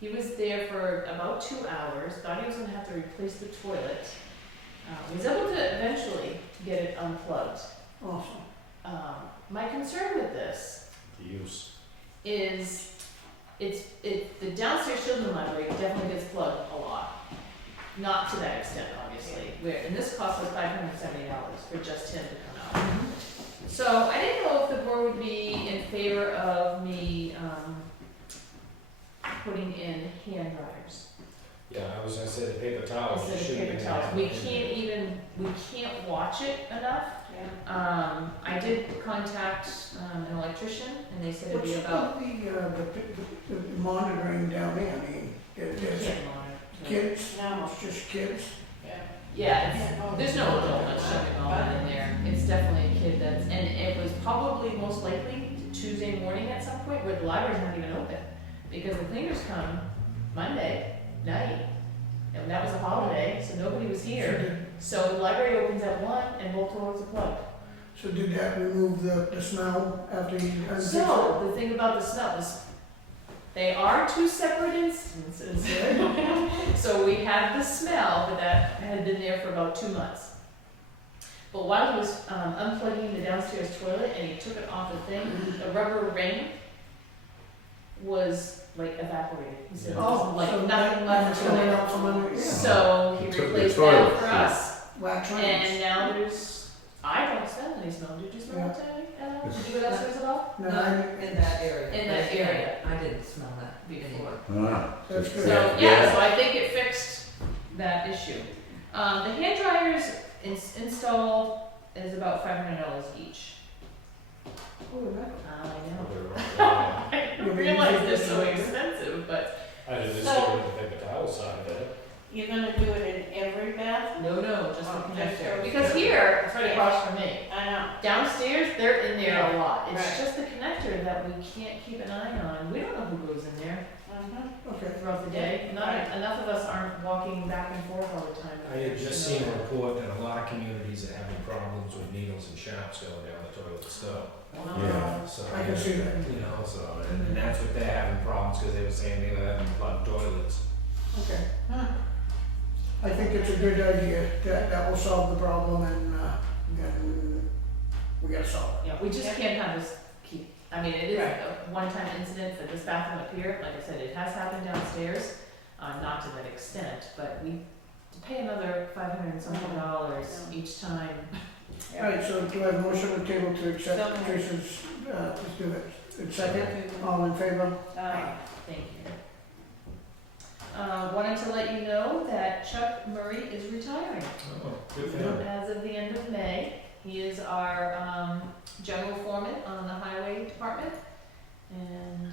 He was there for about 2 hours, thought he was gonna have to replace the toilet. He was able to eventually get it unplugged. Awesome. My concern with this The use. is the downstairs children's library definitely gets plugged a lot. Not to that extent, obviously, and this cost us $570 for just him to come out. So I didn't know if the board would be in favor of me, putting in hand dryers. Yeah, I was gonna say the paper towels. Instead of should paper be towels. in We can't watch it enough. I did contact, an electrician, and they said it'd What's be about. the monitoring down there? I mean, is it kids? No. It's just kids? Yeah, there's no adult that's shoving all that in there. It's definitely a kid and it was probably most likely Tuesday morning at some point where the library's not even open. Because the cleaners come Monday night, and that was a holiday, so nobody was here. So the library opens at 1 and both doors are plugged. So did that remove the smell after you unfixed it? So, the thing about the smell is, they are two separate instances. So we have the smell, but that had been there for about 2 months. But while he was unplugging the downstairs toilet and he took it off the thing, the rubber ring was like evaporated. He said, Oh, like so nothing left that's to coming it. out from under, yeah. So he Took the replaced toilet that for seat. us, Wax rings. and now I don't smell any smell. Did you smell it, Toni? Did you go downstairs at all? No, In that area. In that area. I didn't smell that Before. Ah, That's good. So, yeah, so I think it fixed that issue. The hand dryers installed is about $500 each. Oh, that- I know. I I didn't realize they're so expensive, but just So- go with the paper towel side of it. You're gonna do it in every bathroom? no, just the Oh, connector. just- Because here, it's right across from me. I know. Downstairs, they're in there a lot. It's Right. just the connector that we can't keep an eye on. We don't know who goes in there Okay. throughout the day. Enough of us aren't walking back and forth all the time. I had just seen a report that a lot of communities are having problems with needles and sharps going down the toilet stove. Yeah. So, I can see that. you know, so, and that's what they're having problems, because they were saying they were having plugged toilets. Okay. I think it's a good idea. That will solve the problem and we gotta solve it. Yeah, we just can't have this keep, I mean, it is a one-time incident for this bathroom up here, like I said, it has happened downstairs, not to that extent, but we, to pay another $500 and something each time. All right, so do I have a motion on the table to accept So moved. Teresa's, let's do it. Second, all in favor? Thank you. Wanted to let you know that Chuck Murray is retiring. Oh, good for them. As of the end of May, he is our general foreman on the highway department, and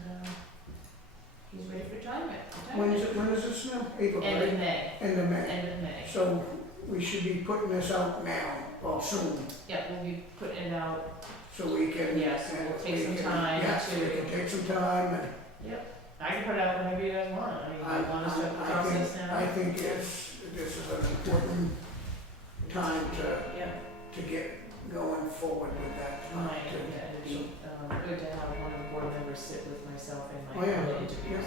he's ready for retirement. When is this now? April, End of right? May, End of May. end of May. So we should be putting this out now, or soon, Yeah, we'll be putting it out, so we can. Yes, we'll take we some can- time Yes, we to- can take some time and I can put it out whenever you guys want. I mean, you want us to process now? I think this is an important time to get going forward with that. Right, yeah, it'd be good to have one of the board members sit with myself and Oh, my yeah, interviews.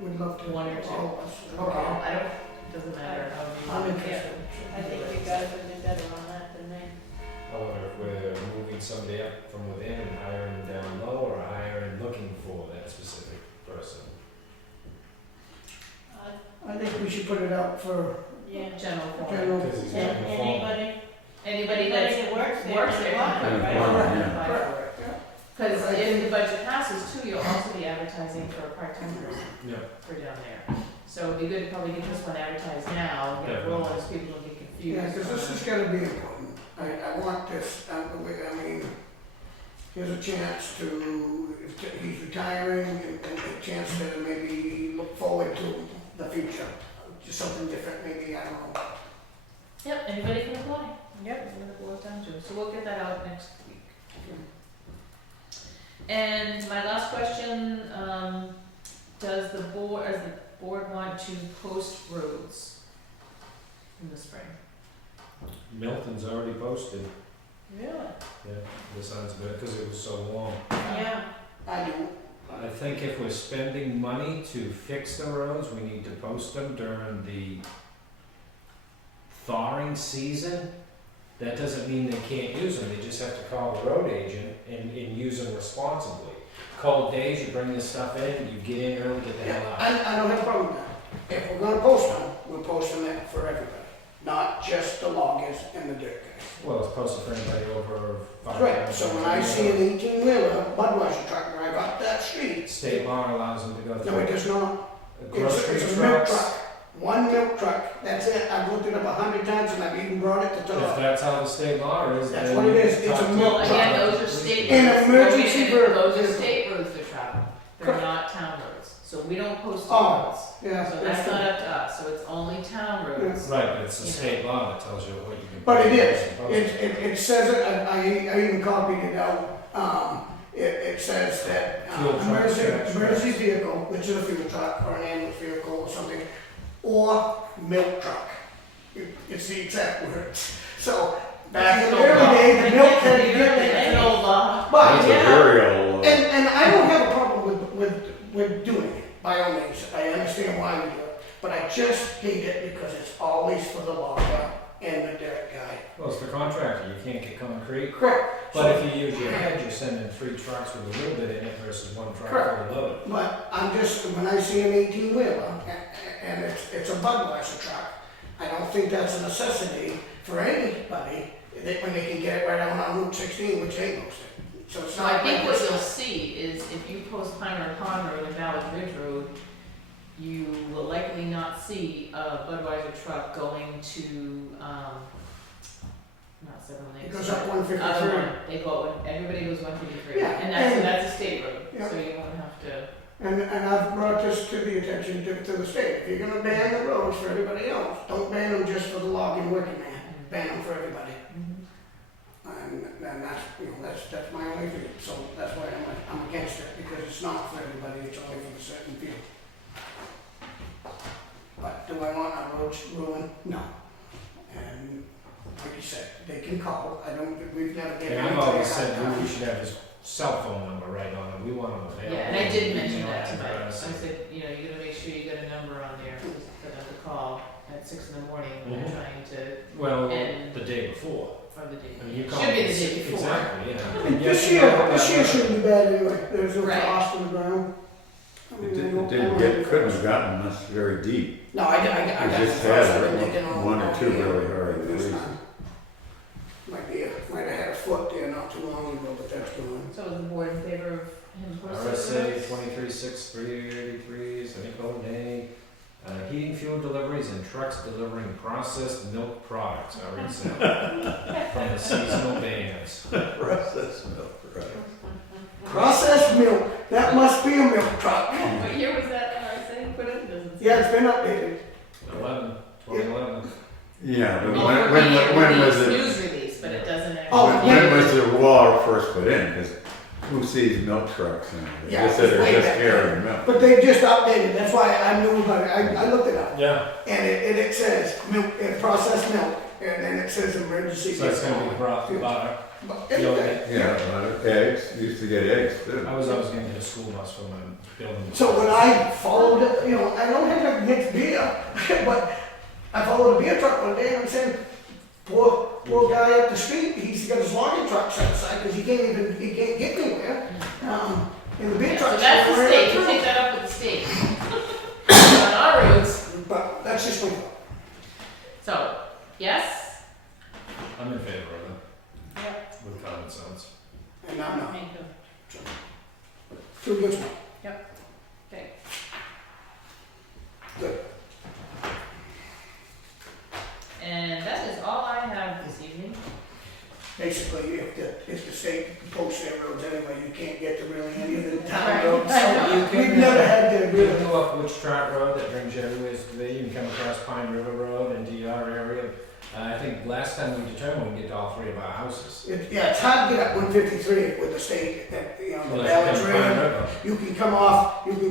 We'd love to. One or two. All of us. Or all, I don't, doesn't matter how you. I'm interested. I think you guys would do better on that than me. However, if we're moving somebody up from within and hiring down low, or hiring looking for that specific person. I think we should put it out for Yeah. General foreman. general. Because he's And looking for. anybody that works there. works there. can apply, Yeah. right? Yeah. Apply for it. Cause if the budget passes too, you'll also be advertising for a part-time person Yeah. for down there. So it'd be good to probably get this one advertised now, get it rolling, so people don't get confused. Yeah, because this is gonna be important. I want this, I mean, here's a chance to, if he's retiring, and a chance to maybe look forward to the future. Just something different, maybe, I don't know. Yep, anybody can apply. Yep, when the board's done too. So we'll get that out next week. And my last question, does the board want to post roads in the spring? Milton's already posted, Really? yeah, the signs of it, because it was so long. Yeah. I don't, I think if we're spending money to fix the roads, we need to post them during the thawing season. That doesn't mean they can't use them, they just have to call the road agent and use them responsibly. Cold days, you bring this stuff in, you get in early, get the hell out. I don't have a problem with that. If we're gonna post them, we're posting it for everybody, not just the loggers and the dirt guys. Well, it's posted for anybody over 5. Right, so when I see an 18-wheeler Budweiser truck drive up that street, State law allows them to go through. no, it does not. Grocery It's a milk trucks. truck, one milk truck, that's it. I've looked it up 100 times and I've even brought it to If Todd. that's how the state law is, That's then what it you is. It's talk a to- milk Well, again, those are state An roads. emergency Wait a minute, vehicle. those are state roads to travel, they're Correct. not town roads, so we don't post state Oh, roads. Yeah, So that's that's true. not up to us, so it's only town roads. Right, but it's the You know. state law that tells you what you can. But it post is. and post. It says it, I even copied it out. It says that Fuel trucks, trash emergency trucks. vehicle, which is a fuel truck or an ambulance vehicle or something, or milk truck. It's the exact words. So back in the early days, the milk had to get It's an there. old law. But, That's a very old, and I don't have a problem with doing it, by all means. I understand why we do it. But I just hate it because it's always for the logger and the dirt guy. Well, it's the contractor, you can't get concrete. Correct. But if you use your head, you're sending 3 trucks with a little bit in it versus 1 truck Correct. fully loaded. But I'm just, when I see an 18-wheeler, and it's a Budweiser truck, I don't think that's a necessity for anybody, when they can get it right on Route 16, which they post it. So it's So not. I think like what it's- you'll see is if you post Pine Pond Road and Valley Ridge Road, you will likely not see a Budweiser truck going to, not Seven It Lakes. goes up Other 153. one, they go, everybody goes 153, Yeah, and and- that's a state road, Yeah. so you won't have to. And I've brought this to the attention to the state. If you're gonna ban the roads for everybody else, don't ban them just for the logging working man. Ban them for everybody. And that's, that's my only view. So that's why I'm against it, because it's not for everybody, it's only for the certain few. But do I want our roads ruined? No. And like you said, they can call. We've never given. And I've anybody a always hard said time. we should have his cell phone number right on it, we want him available. Yeah, and I did mention You know, that to Mike, I address. said, you know, you gotta make sure you got a number on there for them to call at 6 in the morning when they're Mhm. trying to, Well, And- the day before. for the day. I mean, you Should call be it- the day before. Exactly, yeah. This Yes, year shouldn't be bad anyway. There's no Right. frost on the ground. I mean, it I don't- I didn't don't get, have couldn't frost. have gotten us very deep. No, I got It the just frost. had I've been digging all- 1 or 2 all year really hard this freezes. time. Might have had a foot there not too long ago, but that's gone. So is the board in favor of him posting? RSA 236383, semicolon A, heating fuel deliveries and trucks delivering processed milk products are exempt from the seasonal bans. Processed milk, right. Processed milk, that must be a milk truck. What year was that RSA put in? Doesn't say. Yeah, it's been updated. 2011. Yeah, but Well, when, for when, being when was released, it? News release, but it doesn't actually. Oh, When was the law first put in? Because who sees milk trucks and everything? Yeah, Just that it's way they're just back carrying milk. But they just updated, that's why I knew about it. I looked it up. Yeah, And it says milk, processed milk, and then it says emergency. so it's gonna be broth, butter. But yogurt. anything. Yeah, eggs, used to get eggs too. I was always gonna get a school bus from a building. So when I followed it, I don't have to mix beer, but I followed a beer truck one day and I'm saying, poor guy up the street, he's got his logging trucks outside because he can't get anywhere. And the beer Yeah, so trucks. that's the ran state, you through. take that up with the state. On our roads, But that's just my, so, yes? I'm in favor of it, Yep. with common sense. and I'm not, Me too. too against me. Okay. Good. And that is all I have this evening. Basically, if the state posts their roads anyway, you can't get to really any of the Right. town roads. I So know. we've never had to You really. can go up Witch Trot Road that brings you everywhere to be, you can come across Pine River Road into your area. I think last time we determined we can get to all 3 of our houses. Yeah, it's hard to get up 153 with the state, that, the Unless you balance come Pine rate. River. You can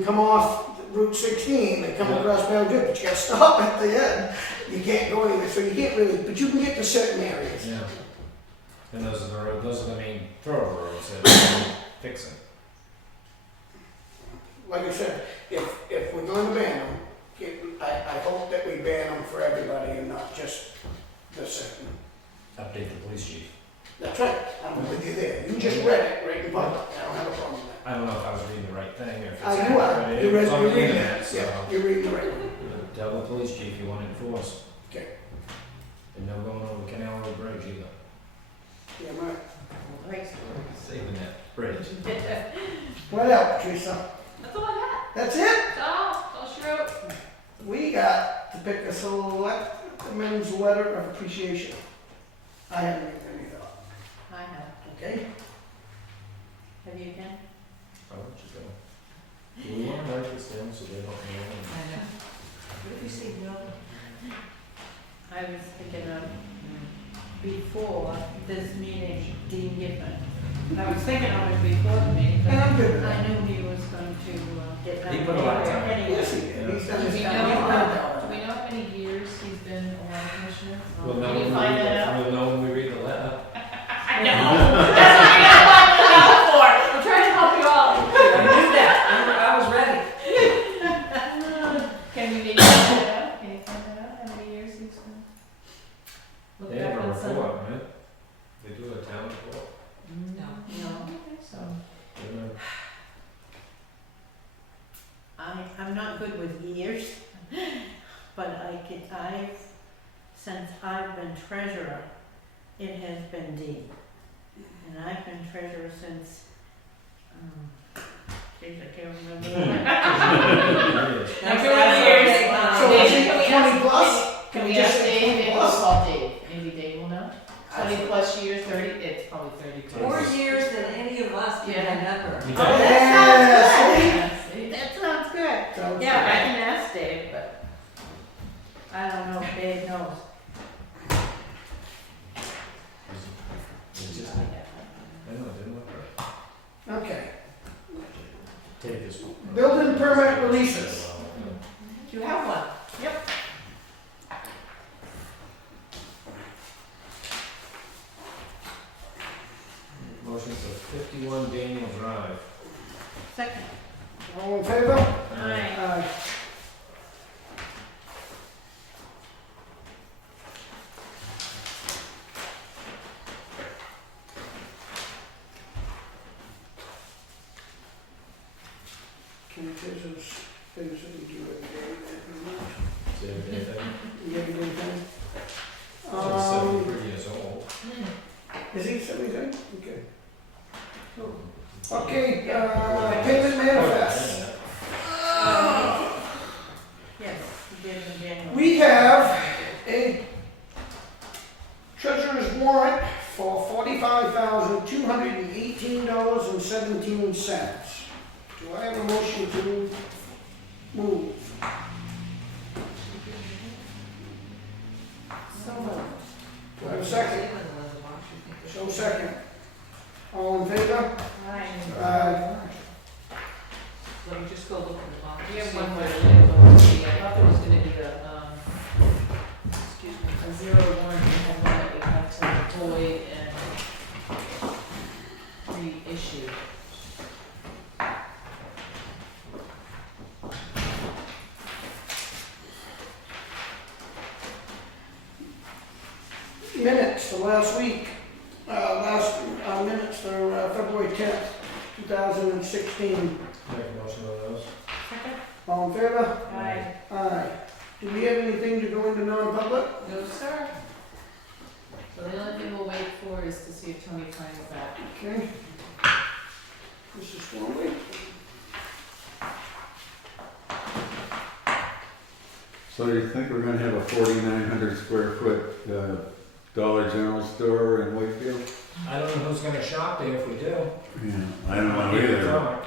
come off Route 16 and come Yeah. across Bell Good, but you gotta stop at the end. you can't go anywhere, so you can't really, but you can get to certain areas. Yeah. And those are the main thoroughfares that we're fixing. Like I said, if we're going to ban them, I hope that we ban them for everybody and not just the certain. Update the police chief. That's right, I'm with you there. You just read it right in public, I don't have a problem with that. I don't know if I was reading the right thing or if it's You are, accurate. you're It's on the reading internet, it, so. yeah, you're reading the right one. Tell the police chief you want to enforce. Okay. And no going over the Canal Road Bridge either. Yeah, right. Right. Saving that bridge. What else, Teresa? That's all I That's it? got. All she wrote. We got to pick a selectmen's letter of appreciation. I haven't given any thought, I have. okay? Have you, Ken? I'll let you go. Do we want to write this down so they don't know? I know. What if you say no? I was thinking of before this meeting, Dean Giffen. I was thinking of it before the meeting, but And I'm good with that. I knew he was going to get that. He put a lot of time. Yes, he did. He's done Do his we time. know, do we know how many years he's been a law commissioner? We'll know Can you when find that out? we'll know when we read the letter. I know. That's what we gotta find it out for. I'm trying to help you all. I knew that, I was ready. Can we maybe find that out? Can you find that out? How many years he's been? Look They back have a on some. report, right? They do a town report. No. No. Okay, so. Don't know. I'm not good with years, but since I've been treasurer, it has been Dean. And I've been treasurer since, geez, I can't remember. After the years. So Dave, is it can we 20 ask- plus? Can we we just ask say Dave? 20 Maybe we'll plus? call Dave. Maybe Dave will know. 20 plus years, 30, it's probably 30 plus. More years than any of us can Yeah. remember. Oh, Yes. that sounds good. That sounds good. Sounds Yeah, I good. can ask Dave, but I don't know if Dave knows. It's just, I know, it didn't look right. Okay. Take this. Building permit releases. Do you have one? Motion for 51 Daniel Drive. Second. All in favor? Aye. Aye. Can you take those things that we do every day? Save anything. You have anything? He's 73 years old. Is he 73? Okay. Okay, payment manifest. Yes, he did in January. We have a treasurer's warrant for $45,218.17. Do I have a motion to move? So moved. Do I have a second? So second. All in favor? Aye. Let me just go look in the box. We have See one if more there's- to see. I thought there was gonna be Excuse me. a zero warrant, we had one that we had to void and reissue. Minutes for last week, minutes for February 10th, 2016. Make a motion on those. Second? All in favor? Aye. Aye. Do we have anything to go into non-public? No, sir. So the only thing we'll wait for is to see if Tony finds that. Okay. Mrs. Twombley? So you think we're gonna have a 4,900 square foot Dollar General store in Wakefield? I don't know who's gonna shop there if we do. Yeah, I don't know either.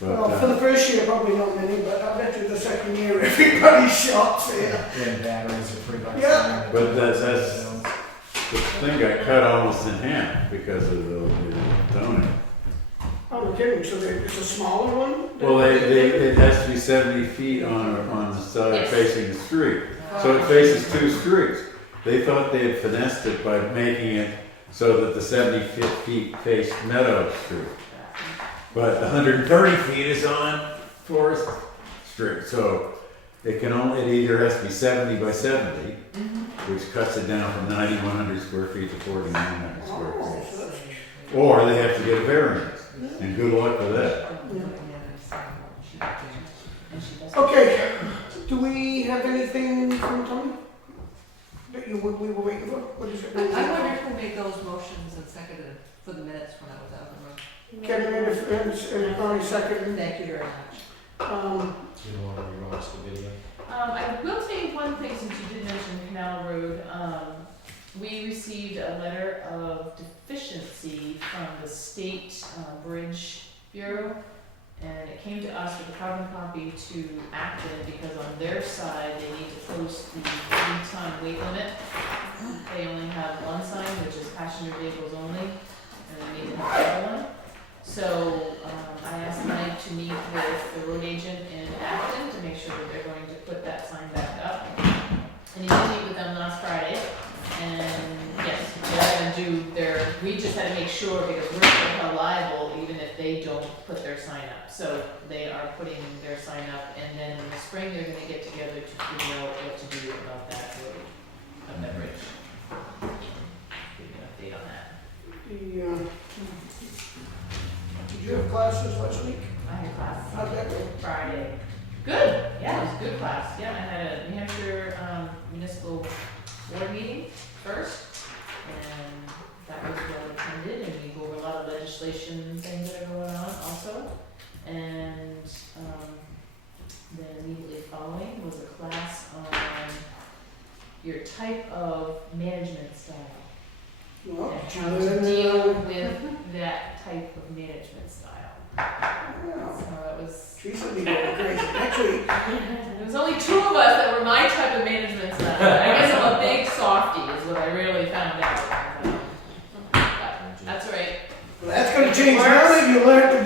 But, Well, for the first year, probably not many, but I bet you the second year, everybody shops there. When batteries are pretty much. Yeah. But that's- the thing got cut almost in half because of the donut. Oh, no kidding, so it's a smaller one? Well, it has to be 70 feet on the side Yes. facing the street. So it faces two streets. They thought they had finessed it by making it so that the 70 feet faced Meadow Street. But the 130 feet is on Forest Street, so it either has to be 70 by 70, which cuts it down from 9,100 square feet to 4,900 square feet. Or they have to get a variance, and good luck with that. Okay, do we have anything from Tony? That we were waiting for? What is it? I wonder who made those motions and seconded for the minutes when I was out of the room. Kenney made and Connie seconded. Thank you very much. You don't want to rewatch the video? I will say one thing since you did mention Canal Road. We received a letter of deficiency from the State Bridge Bureau, and it came to us with a carbon copy to Acton because on their side they need to post the 3-ton weight limit. They only have one sign, which is passenger vehicles only, and they need to have the other one. So I asked Mike to meet with the road agent in Acton to make sure that they're going to put that sign back up. And he did meet with them last Friday, and yes, they're gonna do we just had to make sure because we're still held liable even if they don't put their sign up. So they are putting their sign up, and then in the spring they're gonna get together to figure out what to do about that road, of that bridge. Give you an update on that. Did you have classes last week? I had class. How'd that go? Friday. Good, yeah, it was a good class. Yeah, I had a New Hampshire municipal board meeting first, and that was well attended, and we go over a lot of legislation things that are going on also. And then immediately following was a class on your type of management style. Well, And how to deal with that type of management style. So it was. Teresa will be going crazy next week. There was only 2 of us that were my type of management style. I guess I'm a big softie is what I really found out. But that's right. Well, that's gonna change now that you learned to